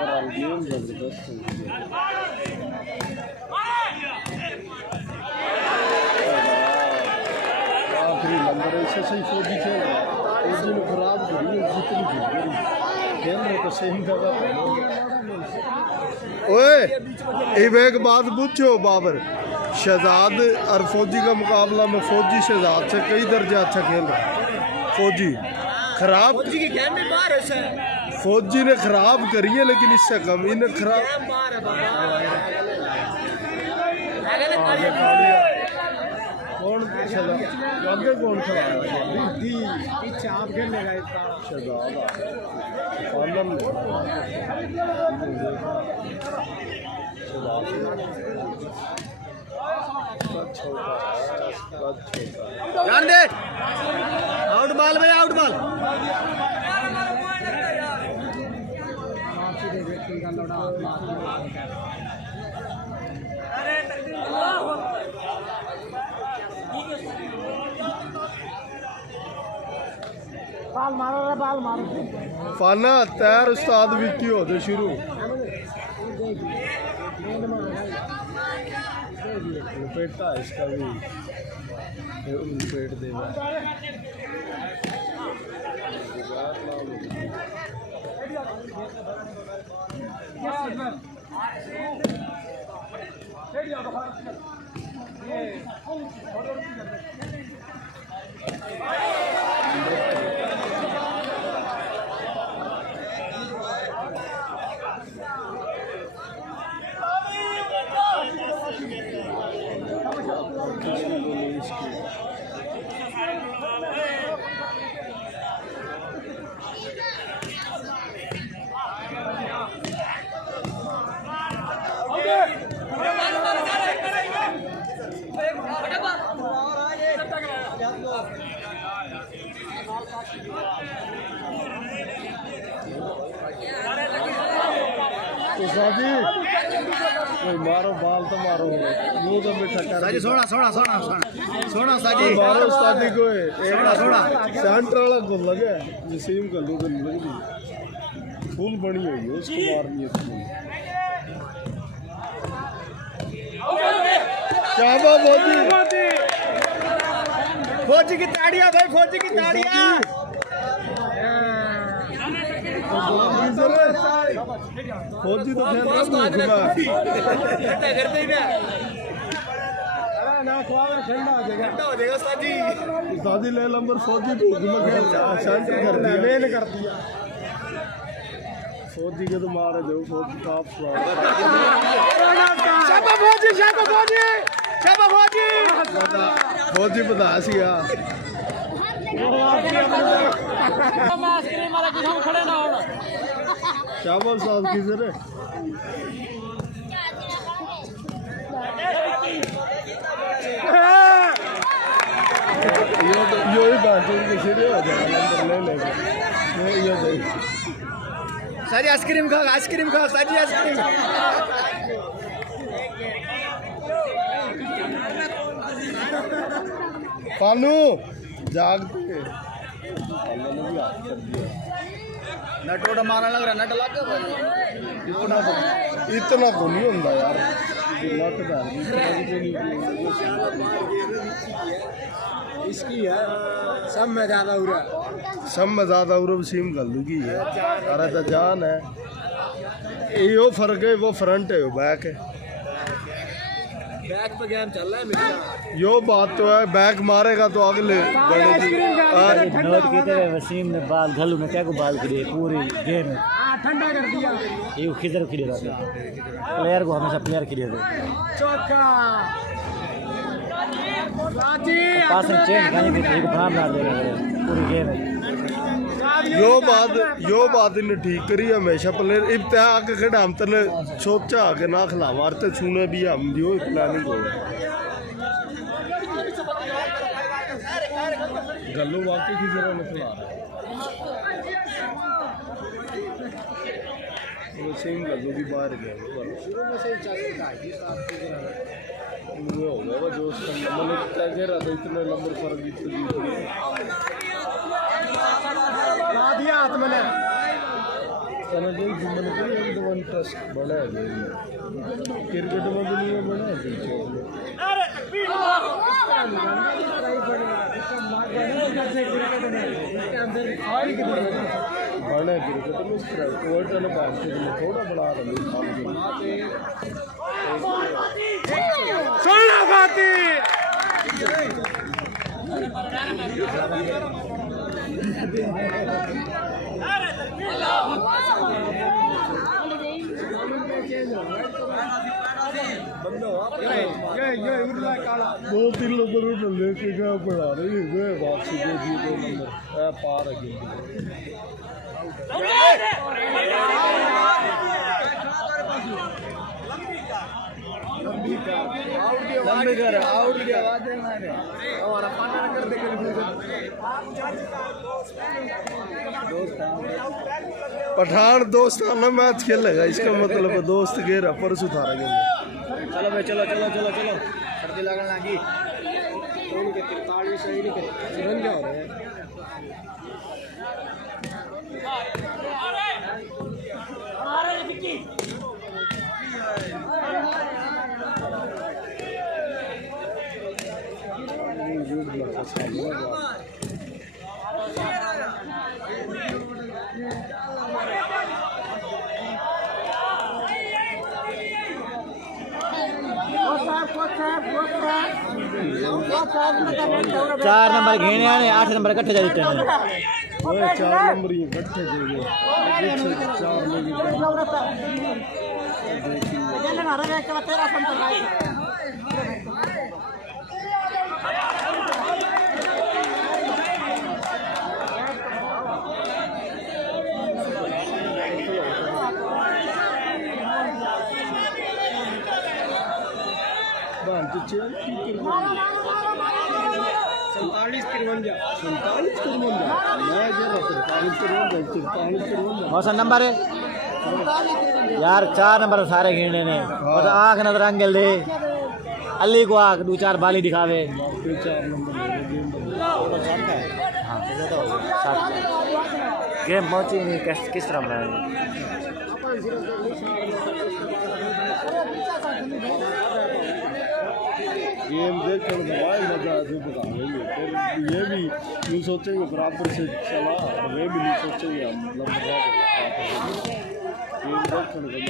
और गेम जबरदस्त आखिरी नंबर ऐसे सही फौजी खेल रहा फौजी ने खराब करी जितनी खेल रहे तो सही जगह ओए एक बात पूछो बाबर शहजाद और फौजी का मुकाबला में फौजी शहजाद से कई दर्जा अच्छा खेल रहा है फौजी खराब फौजी की गेम में बाहर है फौजी ने खराब करी है लेकिन इससे कम इन्हें खराब बाहर है कौन आगे कौन खड़ा है पीछे आप खेलने का इसका शहजाद आलम ध्यान दे आउट बॉल भाई, आउट बॉल। बाल मारो रे, बाल मारो। फाना तैर उस्ताद विक्की होते शुरू लपेटा है इसका भी लपेट देगा तो साजी कोई मारो बाल तो मारो मुंह तो मिठा कर साजी सोना सोना सोना सोना सोना साजी मारो उस्तादी को सोना सोना सेंटर वाला गोल लगे नसीम का लोग लग गई फुल बनी हुई है उसको मारनी है क्या बात फौजी फौजी की ताड़ियां भाई, फौजी की ताड़ियां। फौजी तो उस्तादी ले नंबर फौजी सेंटर कर दिया मेन कर दिया फौजी के तो मारे दो फौजी टॉप शाबा फौजी, शाबा फौजी, शाबा फौजी। फौजी पता सिया शाबाश साहब किधर है यो ही बात है कि सीधे हो जाएगा नंबर ले लेगा ये दे साजी आइसक्रीम खा, आइसक्रीम खा, साजी आइसक्रीम। पानू जागते पानू ने भी हाथ कर दिया नट वोट मारने लग रहा, नट लग गया। इतना को नहीं होता यार नट इसकी है सब में ज्यादा उड़ा, सब में ज्यादा उर्व सीम कर लूगी है अरे तो जान है यो फर्क है वो फ्रंट है वो बैक है बैक पे गेम चल रहा है मेरा। यो बात तो है बैक मारेगा तो अगले नोट कीते हुए वसीम ने बाल घलू ने क्या को बाल करिए पूरी गेम ठंडा कर दिया। ये किधर खिले रहते प्लेयर को हमेशा प्लेयर खिले थे चौका राजी पास में चेंज करने के लिए भाव मार देगा पूरी गेम यो बात इन्हें ठीक करी हमेशा प्लेयर इब्तिहा के खेड़ा हम तने सोचा के ना खिला मारते छूने भी हम जो प्लानिंग हो गल्लू वाकई की जरा निकला वो सेम गल्लू भी बाहर गया शुरू में से हो गया वो जो उसका मतलब क्या कह रहा था इतने नंबर फर्क इतनी दिया हाथ में कहना जो जुम्मन को एक दो इंटरेस्ट बड़ा है क्रिकेट में भी नहीं बड़ा है पीछे बड़ा क्रिकेट में इस तरह कोर्ट ने बात से थोड़ा बड़ा रहा सोना खाती दो तीन लोग लेके गए पढ़ा रही है वापसी दे दिए दो नंबर पार है लंबी कर आउट की आवाज है हमारा पाना कर दे पठान दोस्ताना मैच खेलेगा, इसका मतलब है दोस्त गेरा परसों थारा गेम। चलो भाई चलो चलो चलो चलो सर्दी लगने लगी। उनके 43 सही नहीं करे, 54 हो रहे हैं। चार नंबर घेने आने 8 नंबर इकट्ठे जा देते हैं। 4 नंबर ये इकट्ठे देंगे, 4 मौसम नंबर है यार, 4 नंबर सारे घेने ने और आँख नजर अंगल दे अली को आँख 2-4 बाली दिखावे। गेम पहुंची नहीं, किस तरह बनाए गेम देख कर भाई मजा आ बताएंगे। फिर ये भी नहीं सोचेंगे बराबर से चला, और वे भी नहीं सोचेंगे मतलब गेम देख कर मजे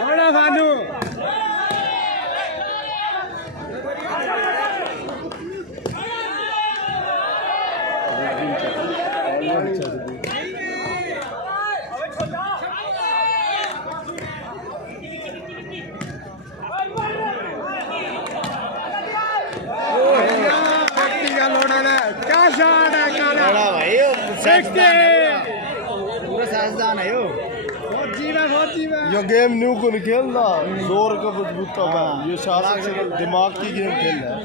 थोड़ा भानु क्या शॉट है काला भाई पूरा साजदान है यो। ये गेम न्यू को नहीं खेलना, जोर का बूता है ये शासक से दिमाग की गेम खेल रहा है।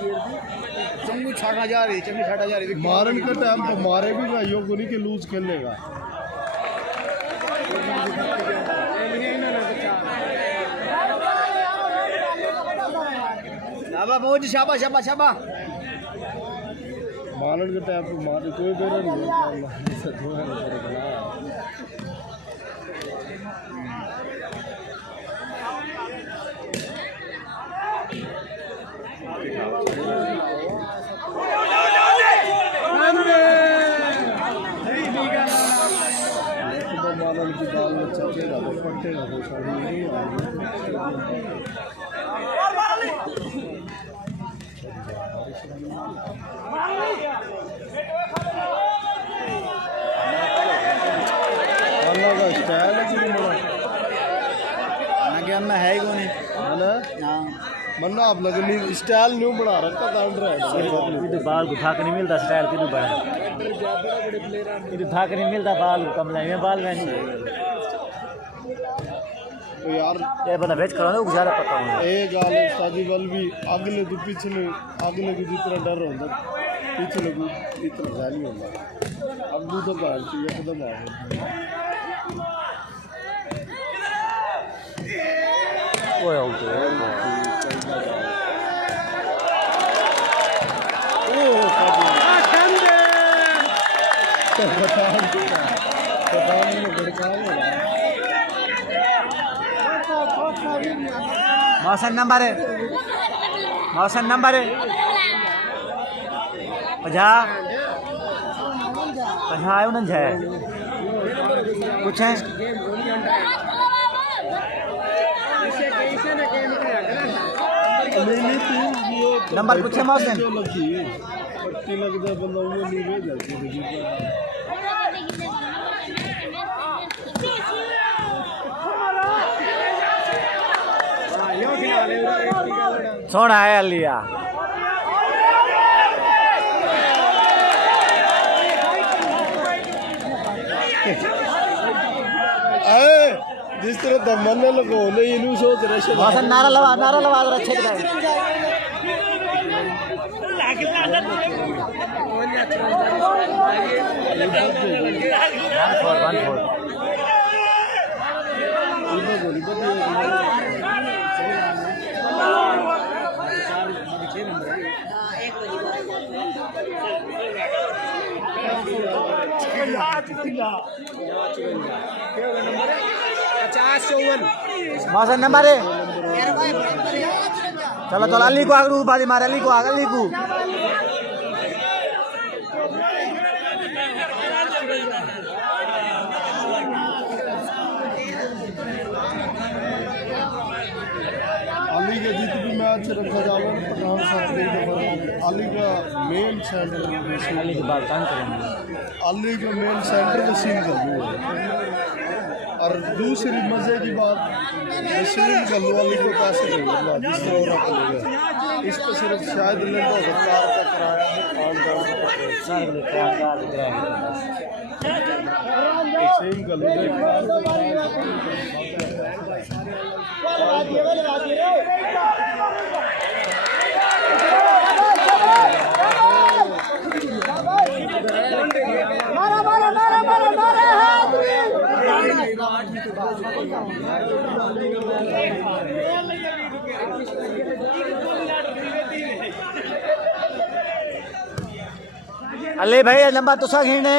चंगू छाटा जा रही, चंगू छाटा जा रही, मारन का टाइम तो मारे भी का यो को नहीं के लूज खेलेगा। शाबा पहुंच, शाबा शाबा शाबा। मारन के टाइम पे मारे कोई बेरा नहीं मारन की दाल में चलेगा तो पट्टेगा तो सारी नहीं का स्टाइल है कि ना गेम में है ही कौन ना हां मन्ना आप लगनी स्टाइल न्यू बना रखा था इधर बाल को थाक नहीं मिलता, स्टाइल किधर बड़ा इधर थाक नहीं मिलता, बाल कम नहीं बाल में तो यार ये बंदा बेच करो ना गुजारा पता हूं एक गाल साजी बल भी अगले तो पिछले अगले की जितना डर होता पिछले को इतना जाली होता। अब तो बाहर चाहिए एकदम आ वो आउट है। मौसम नंबर है 50 है कुछ है नंबर कुछ है मौसम पट्टी लगता बंदा वो नहीं भेज जाती सोना है लिया जिस तरह दमन लगो नहीं इनू सोच रहे मौसम नारा लगा अच्छे मौसम नंबर है। चलो चलो अली को आगे बाजी मारे, अली को आगे, अली को अली का जित भी मैच रखा जावे पठान साहब अली का मेन सेंटर अली की बात काम करेंगे। अली का मेन सेंटर वसीम गल्लू है। और दूसरी मज़े की बात वसीम गल्लू अली को पैसे देगा जिस तरह उन्हें करेगा इस पर सिर्फ शायद लेंगे और 4 का किराया है 5 वसीम गल्लू अली भाई लंबा तुसा खींचने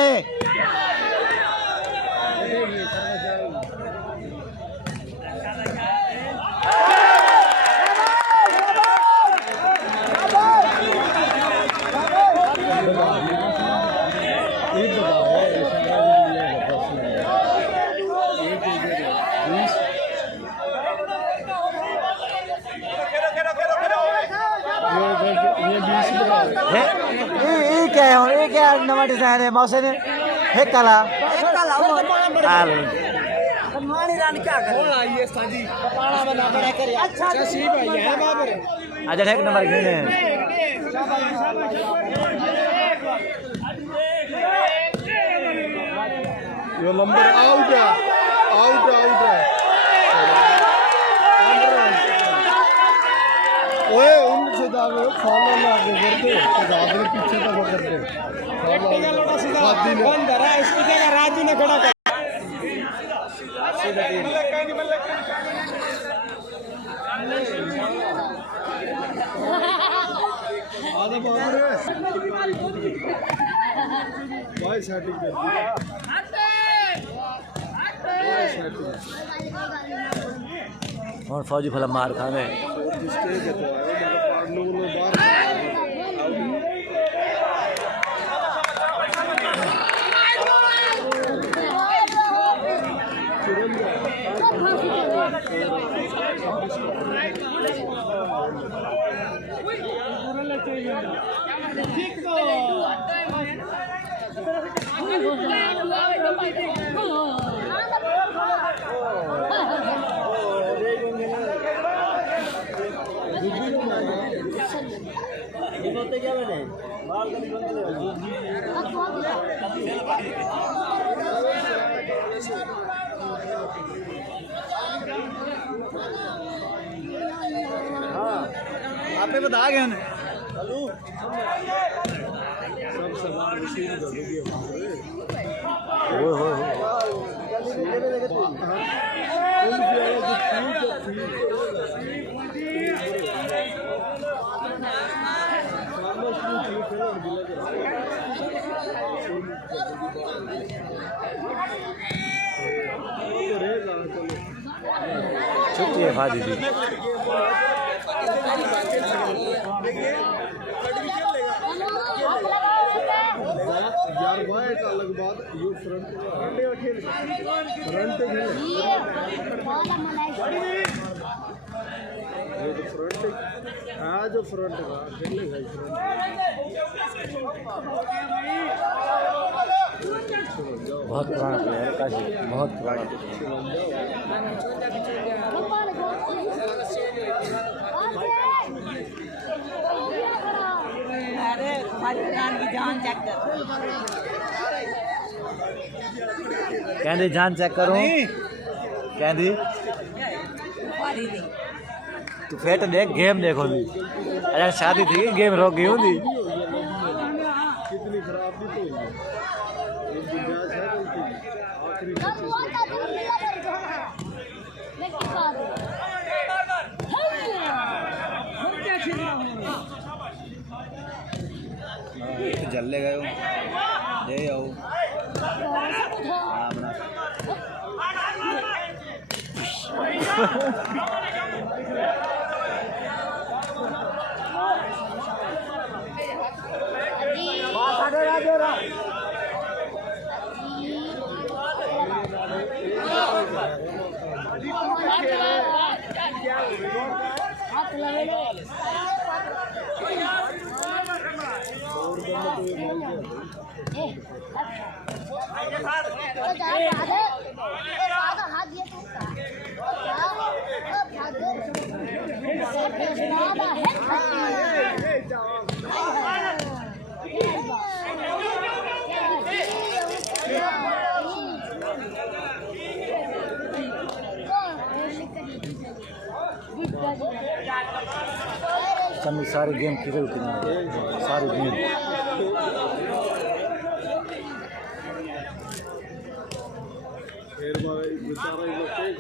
क्या नवा डिजाइन है मौसम ने है काला अच्छा एक नंबर खेलने ये नंबर आउट है ओए उनसे दावे फॉलो ना आगे करते दावे पीछे तक करते बंद रहा इसकी जगह राजू ने खड़ा कर आधा बाहर है भाई सेटिंग कर दी और फौजी फला मार खाने क्या बने हाँ आप पे बता गए छुट्टी है फाजी जी यार भाई एक अलग बात ये फ्रंट खेले ये तो फ्रंट है जो फ्रंट का खेले भाई बहुत पुराना प्लेयर काशी बहुत पुराना अरे तुम्हारी जान की जान चेक कर कहते जान चेक करो कहती तू फेट देख गेम देखो दी अरे शादी थी गेम रोक गई होती नहीं खराब भी तो हुई है एक गुंजाइश है कि आखिरी जल्ले गए दे आओ समी सारे गेम किधर सारे गेम फिर बेचारा ये लोग तेज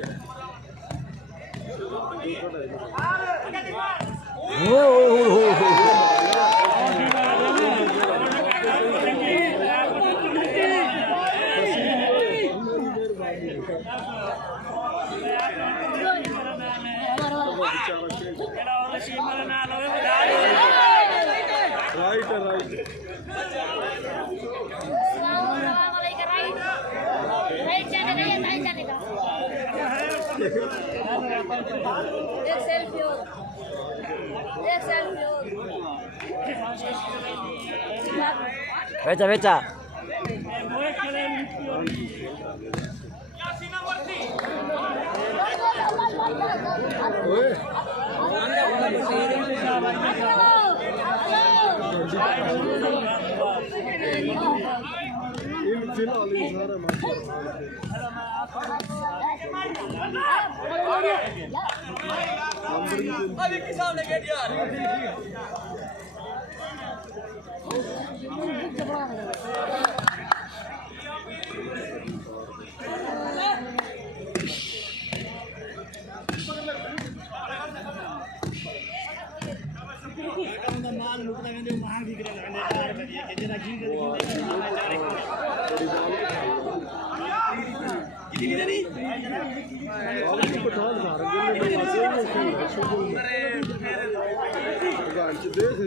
राइट एक सेल्फी हो बेचा बेचा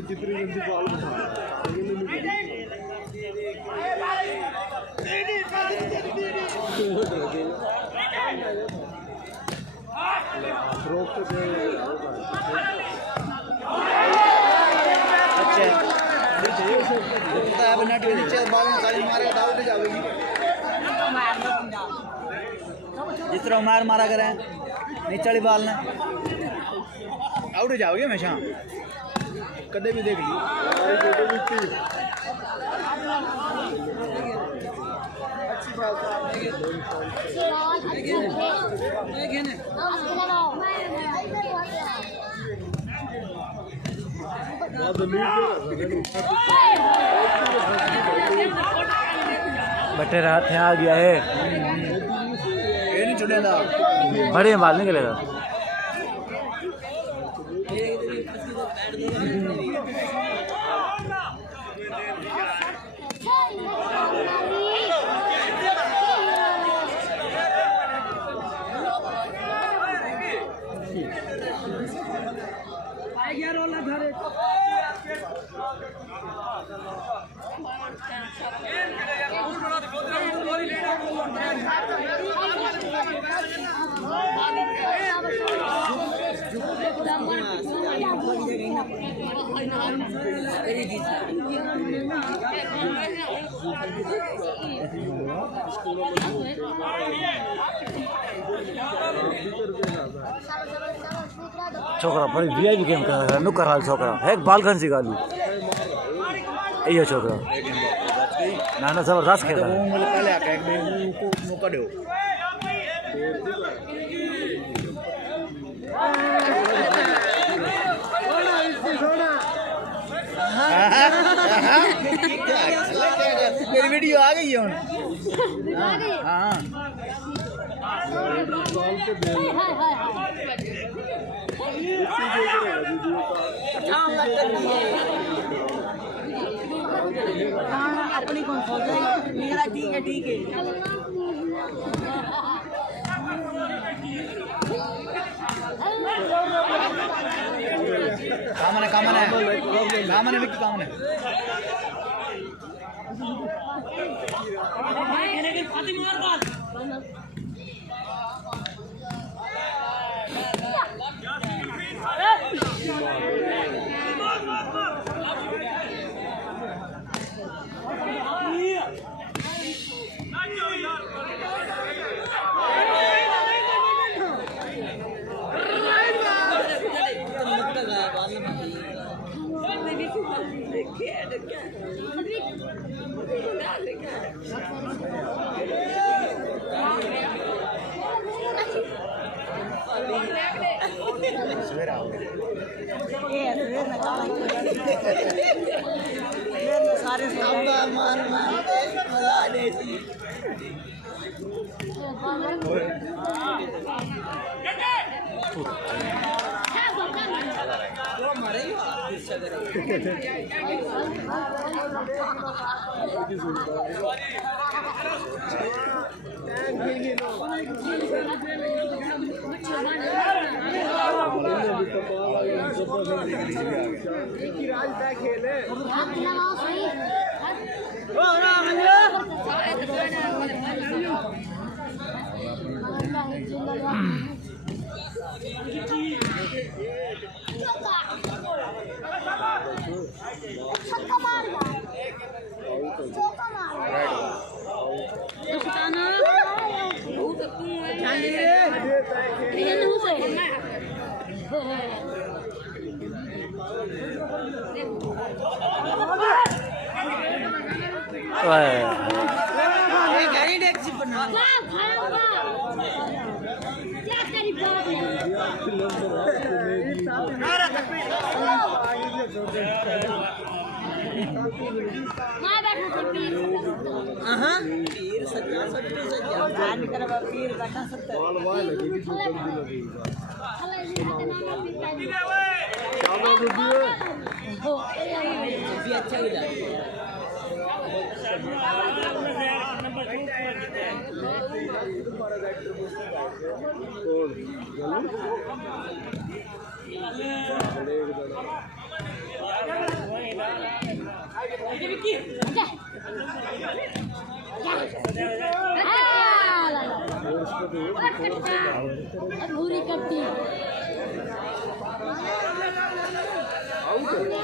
कितनी गंदी बॉल जिस तरह मार मारा करें नीचे वाली बॉल ने आउट हो जाओगे हमेशा कदे भी देख ली बटे रात है आ गया है ये नहीं छुड़ेगा बड़े माल निकलेगा छोकरा बड़ी वीआईपी गेम कर रहा है नुकर हाल छोकरा एक बाल खन सिखालू ये छोकरा ना ना जबरदस्त खेल रहा है पहले आके एक मौका दो क्या वीडियो आ गई है हुन हां अपनी कौन सोच रही मेरा ठीक है कामन है विक्की कामन है सारे मार मजा आ देती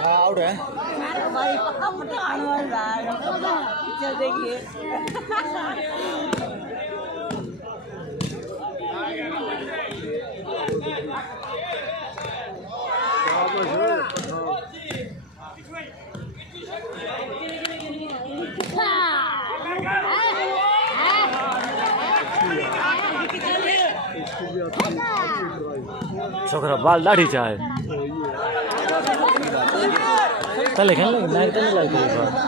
आउट है हमारी पठान वाला चल देखिए छोकरा बाल दाढ़ी चाहे चले खेल लगे मैं तो नहीं लगे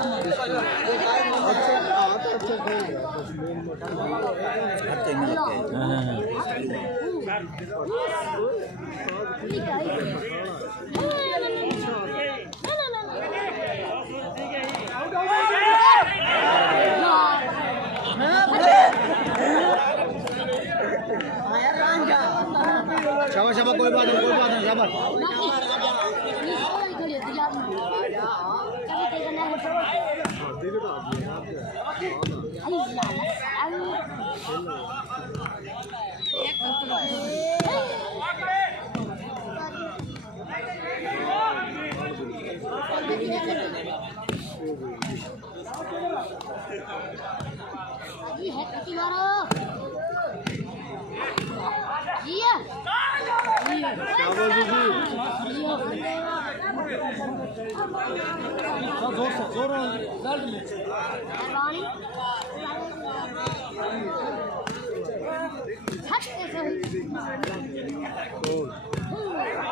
शाबाश शाबाश कोई बात नहीं शाबाश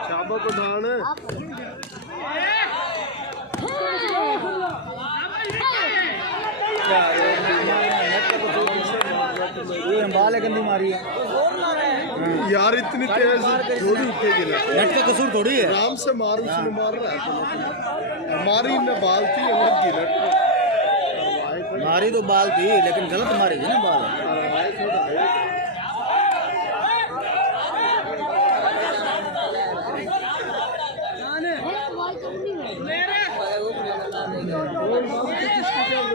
शाबा पठान Yeah. ये बाल है गंदी मारी है यार इतनी तेज थोड़ी उठेगी ना नेट का कसूर थोड़ी है आराम से मार उसने मार रहा है हमारी ने बाल थी और गिरट मारी तो बाल थी लेकिन गलत मारी थी ना बाल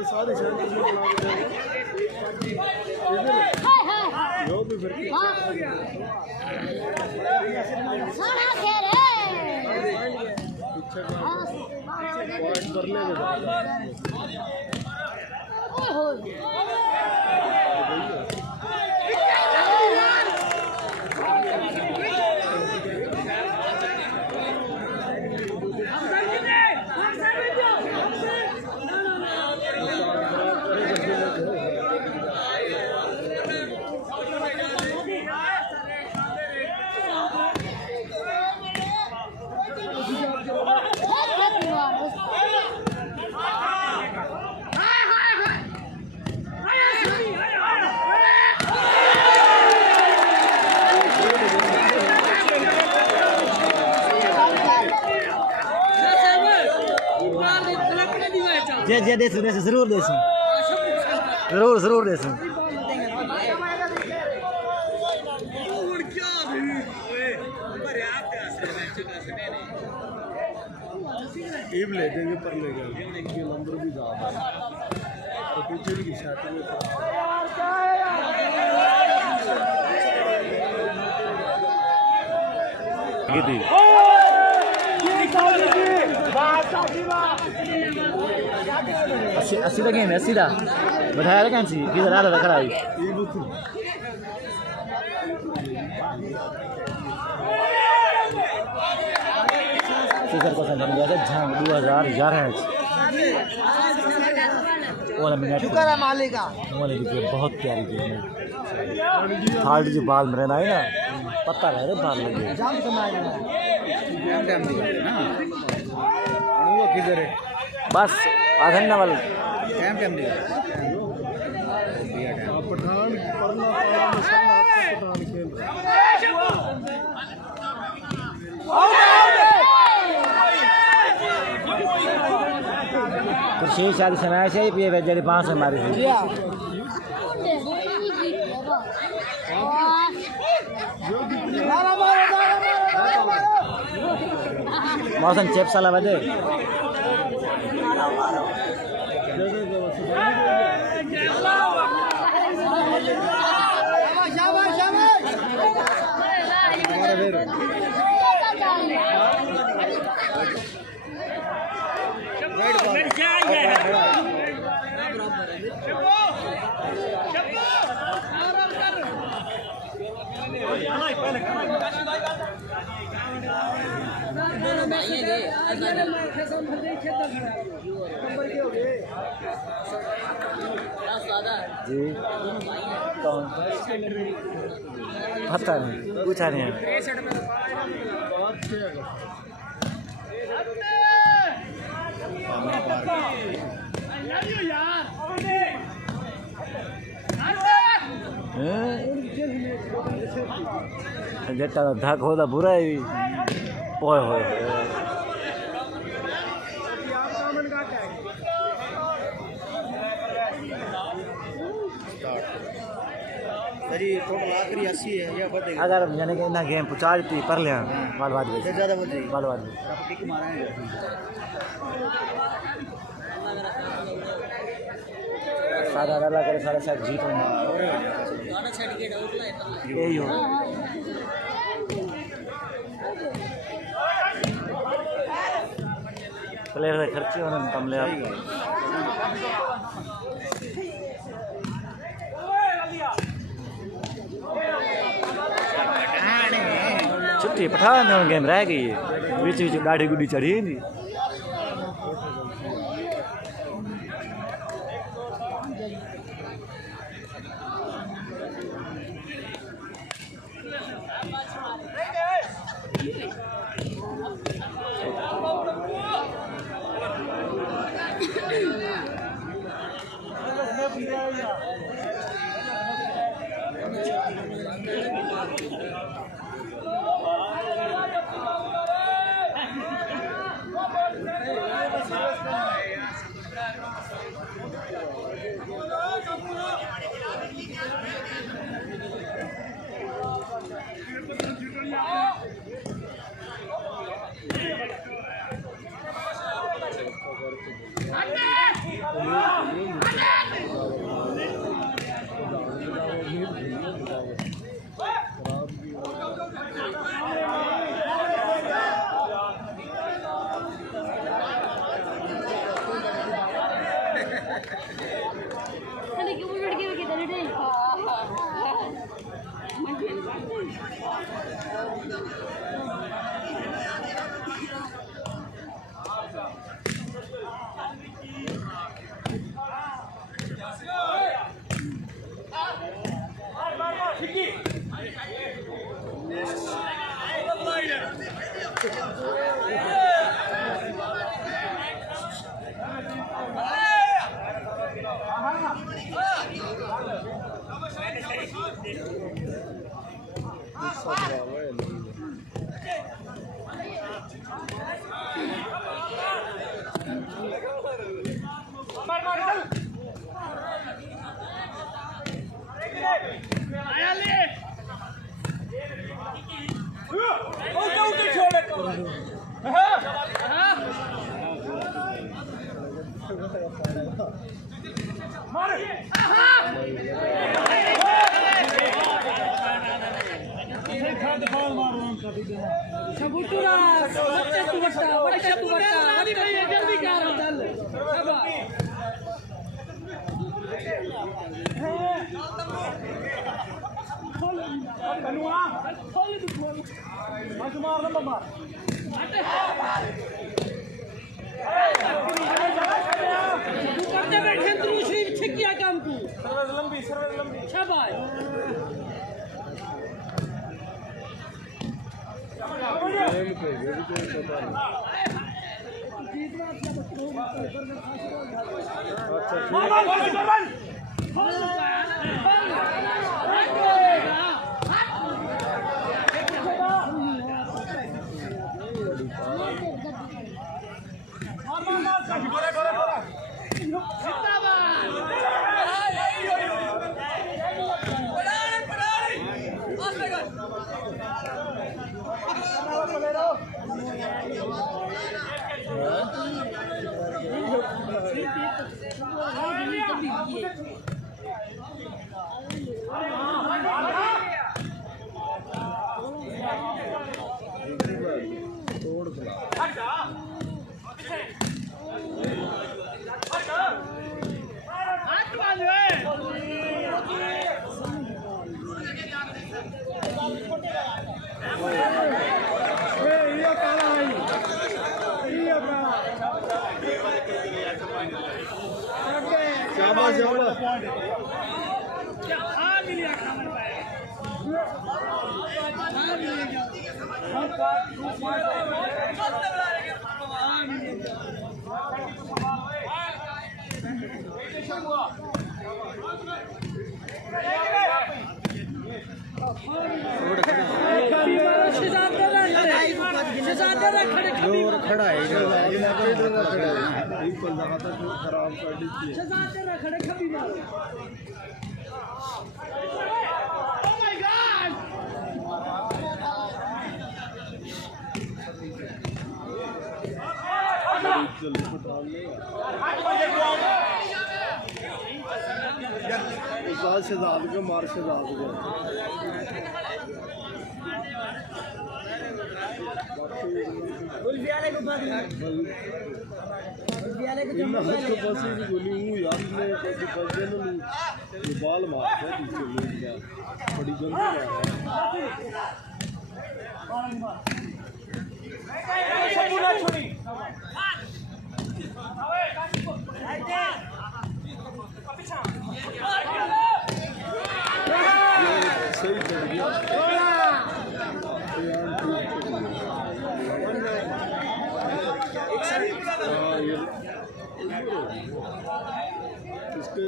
सारे जो भी फिर पॉइंट कर लेंगे जे देसू जरूर देसू जरूर देसू टीम ले देंगे पर ले गए ये नंबर भी ज़्यादा है तो पीछे की शर्टिंग अस्सी का गेम है 80 का बताया क्या सी किधर आ रहा खड़ा है सीजर को समझ गया था झांग 2011 वाला मिनट शुक्र है मालिक का वाले देखिए बहुत प्यारी गेम है हार्ड जो बाल में रहना है ना पता रह रहे बाल लगे जाम समाएगा टाइम दिया ना वो किधर है बस आधन नवल टाइम दिया पठान पढ़ना पड़ा में सब पठान खेल कुर्सी शादी समय से ही जल्दी 5 से मारी थी मौसम चेप साला बजे जी कौन पता नहीं पूछा नहीं है जट्टा धक होता बुरा है ओए होए टोटल 80 है या बढ़ेगा अगर यानी कि ना गेम पहुँचा देती पर लिया बाल बाद में ज़्यादा बढ़ जाएगी बाल बाद में टिक मारा है सारा डाला करे सारे साथ जीत होंगे यही हो प्लेयर का खर्चे होने कम ले आप छुट्टी पठान गेम रह गई है बीच बीच गाड़ी गुड़ी चढ़ी नहीं खड़ा है खराब कर शहजाद को मार शहजाद को बाल मार बड़ी सही चल गया इसके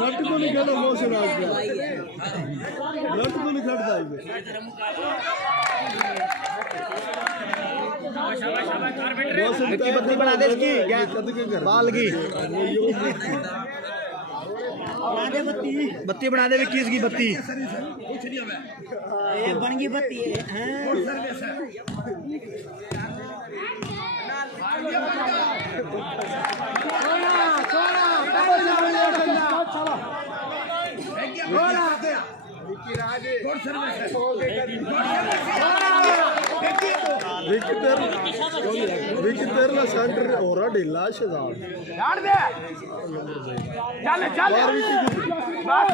नट को नहीं खेलो मोशन आ गया नट को नहीं खटता है विक्की बत्ती बना दे इसकी क्या बाल की बत्ती बना दे विक्की इसकी बत्ती ये बन गई बत्ती है विकेट सेंटर हो रहा ढीला शहजाद चल चल बस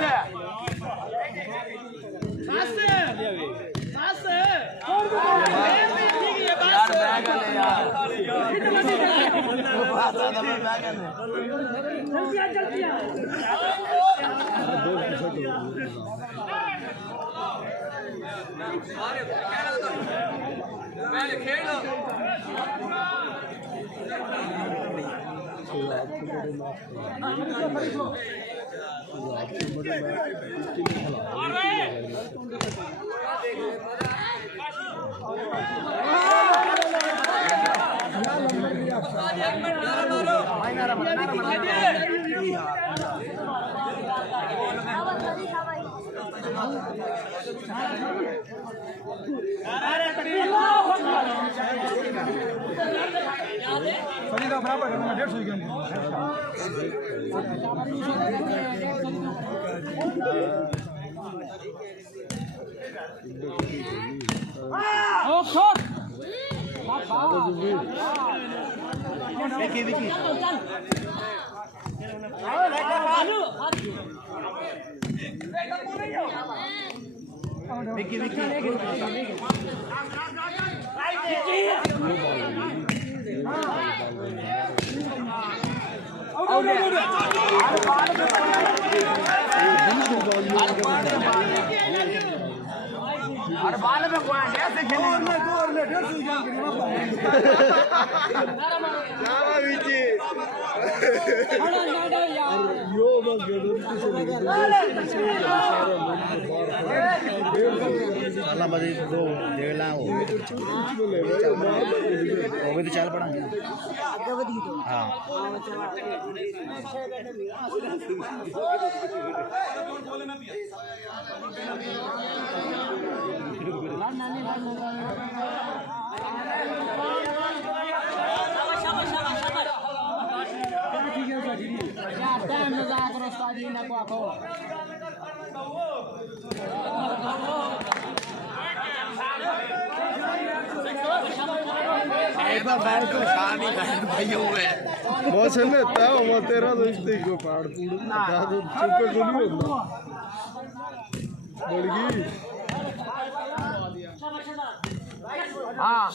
बराबर 150 गेम विकी विकी अरे बाल में कौन ऐसे खेलेंगे और ले 150 गेम यो बस साला बजे 2.5 लाख हो गए तो चल पड़ा हाँ बस है ना तेरा तो इस को पाड़ पूड़ चुके तो नहीं होता बढ़गी हाँ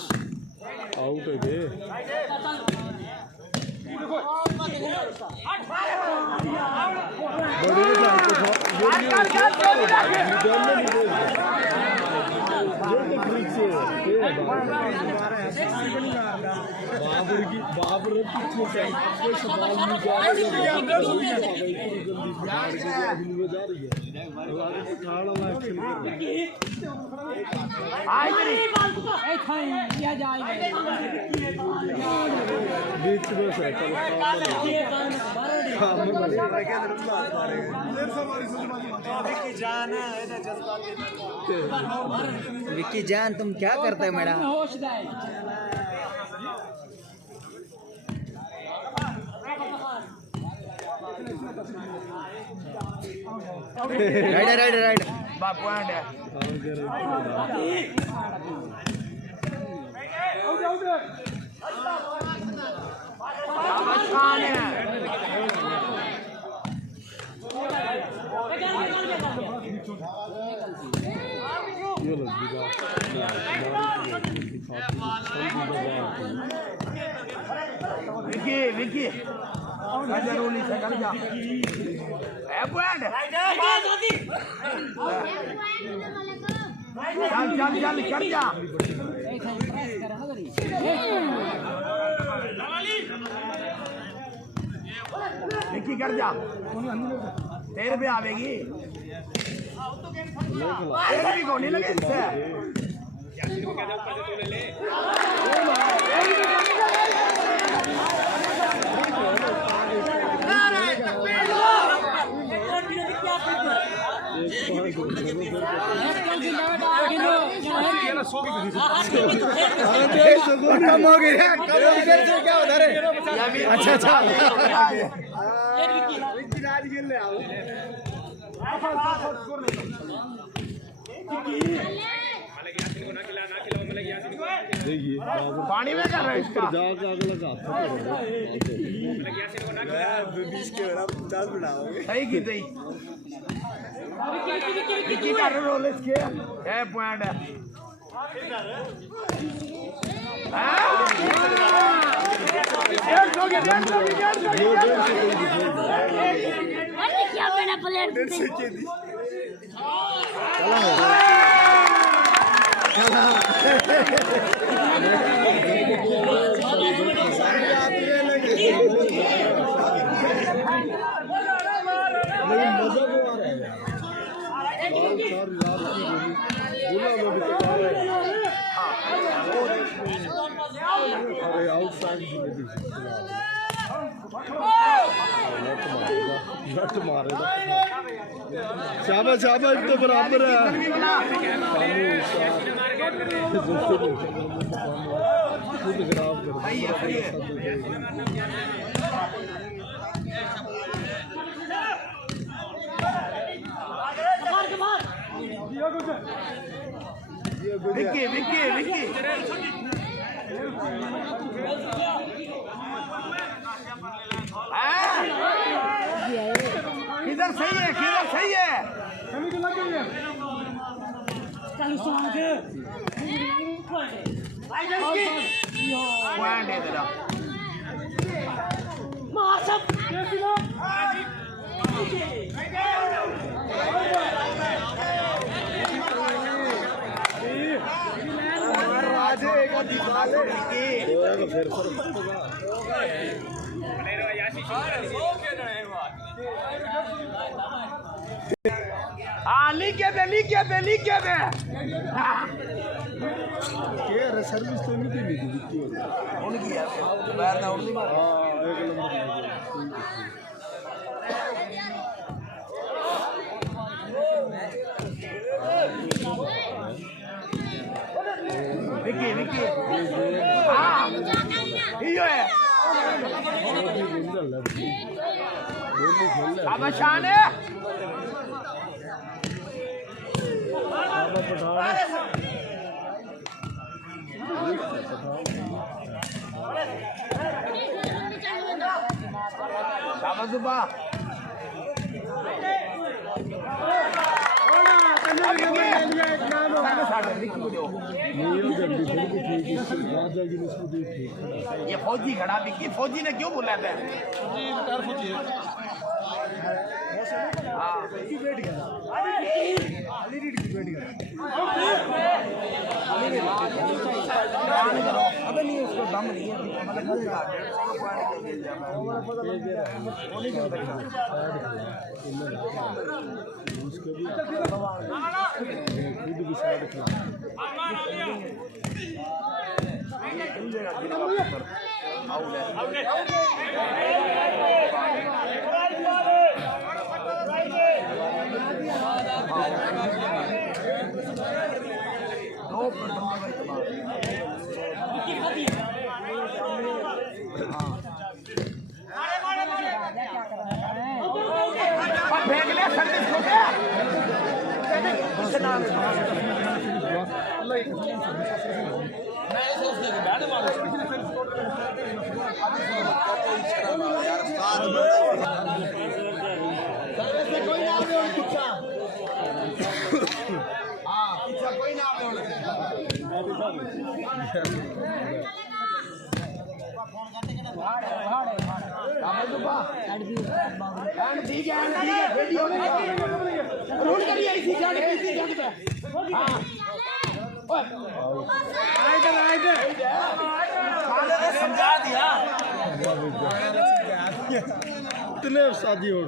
आउट है के बाबर पीछे बीच में विक्की जान तुम क्या करते हैं मैडम राइडर राइडर राइडर बाप पॉइंट है विकी विकी जरूरी से कर जा पॉइंट चल चल चल कर जा विकी कर जा तेरे पे आवेगी एक भी को नहीं लगे इससे कम हो गया क्या उधर अच्छा अच्छा देखिए पानी में कर रहा है इसका जाके अगला का सही की सही विकी कर रोल इसके है पॉइंट है क्या मेरा प्लेट अरे आउटसाइड नट मारे शाबाश शाबाश तो बराबर है खुद खराब कर विकी विकी विकी किधर सही है किधर सही है पॉइंट है तेरा लिखे दे सर्विस तो नहीं दी उनकी है बाहर ना उनकी विकी विकी हाँ यो है अब शान है ये फौजी खड़ा विक्की फौजी ने क्यों बोला था अबे नहीं उसको दम नहीं है उसके भी खुद भी साइड खिला फेंक ले सर्विस हो गया कोई ना ठीक है वीडियो रोल करिए इसी जगह पे इसी जगह पे हां ओए समझा दिया इतने शादी हो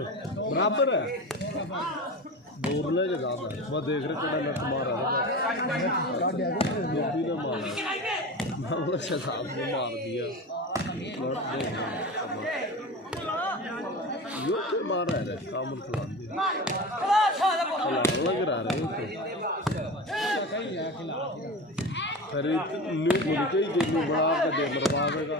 बराबर है दूर ले के ज्यादा मैं देख रहे कड़ा लट मार रहा ने मारा साहब ने मार दिया यो के मार रहा है कामन खिला लग रहा है खरीद न्यू मुड़ी के ही न्यू बड़ा का दे मरवा देगा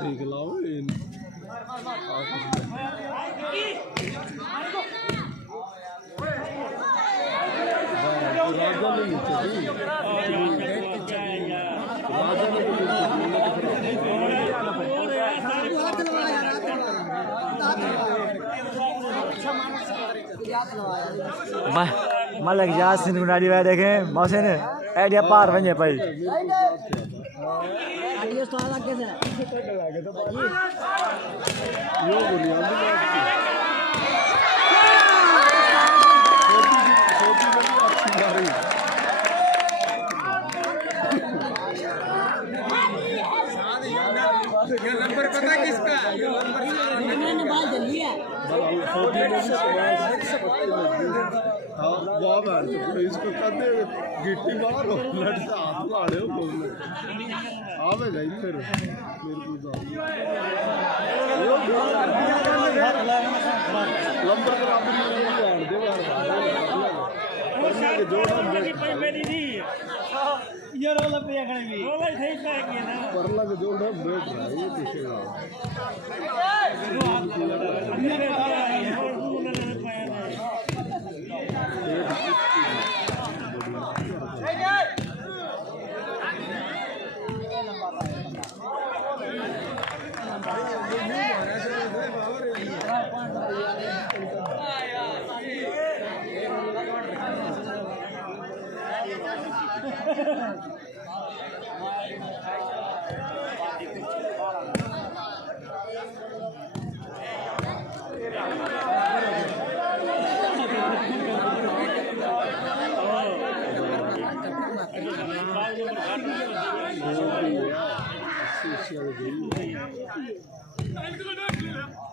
ठीक लाओ मलक यासिन गुनाडी भाई देखें मौसे ने आइडिया पार बने भाई आइडिया तो अलग कैसे यो बुनियादी नंबर पता किसका मैंने बाल जल्दी है इसको कहते गिट्टी बाहर हो लट से हाथ मारे हो बोलने आवेगा ही फिर मेरे को लंबर बराबर दे ये रोला पे खड़े भी रोला सही पे किया ना परला के जोड़ है बैठ रहा है ये पीछे Let's go.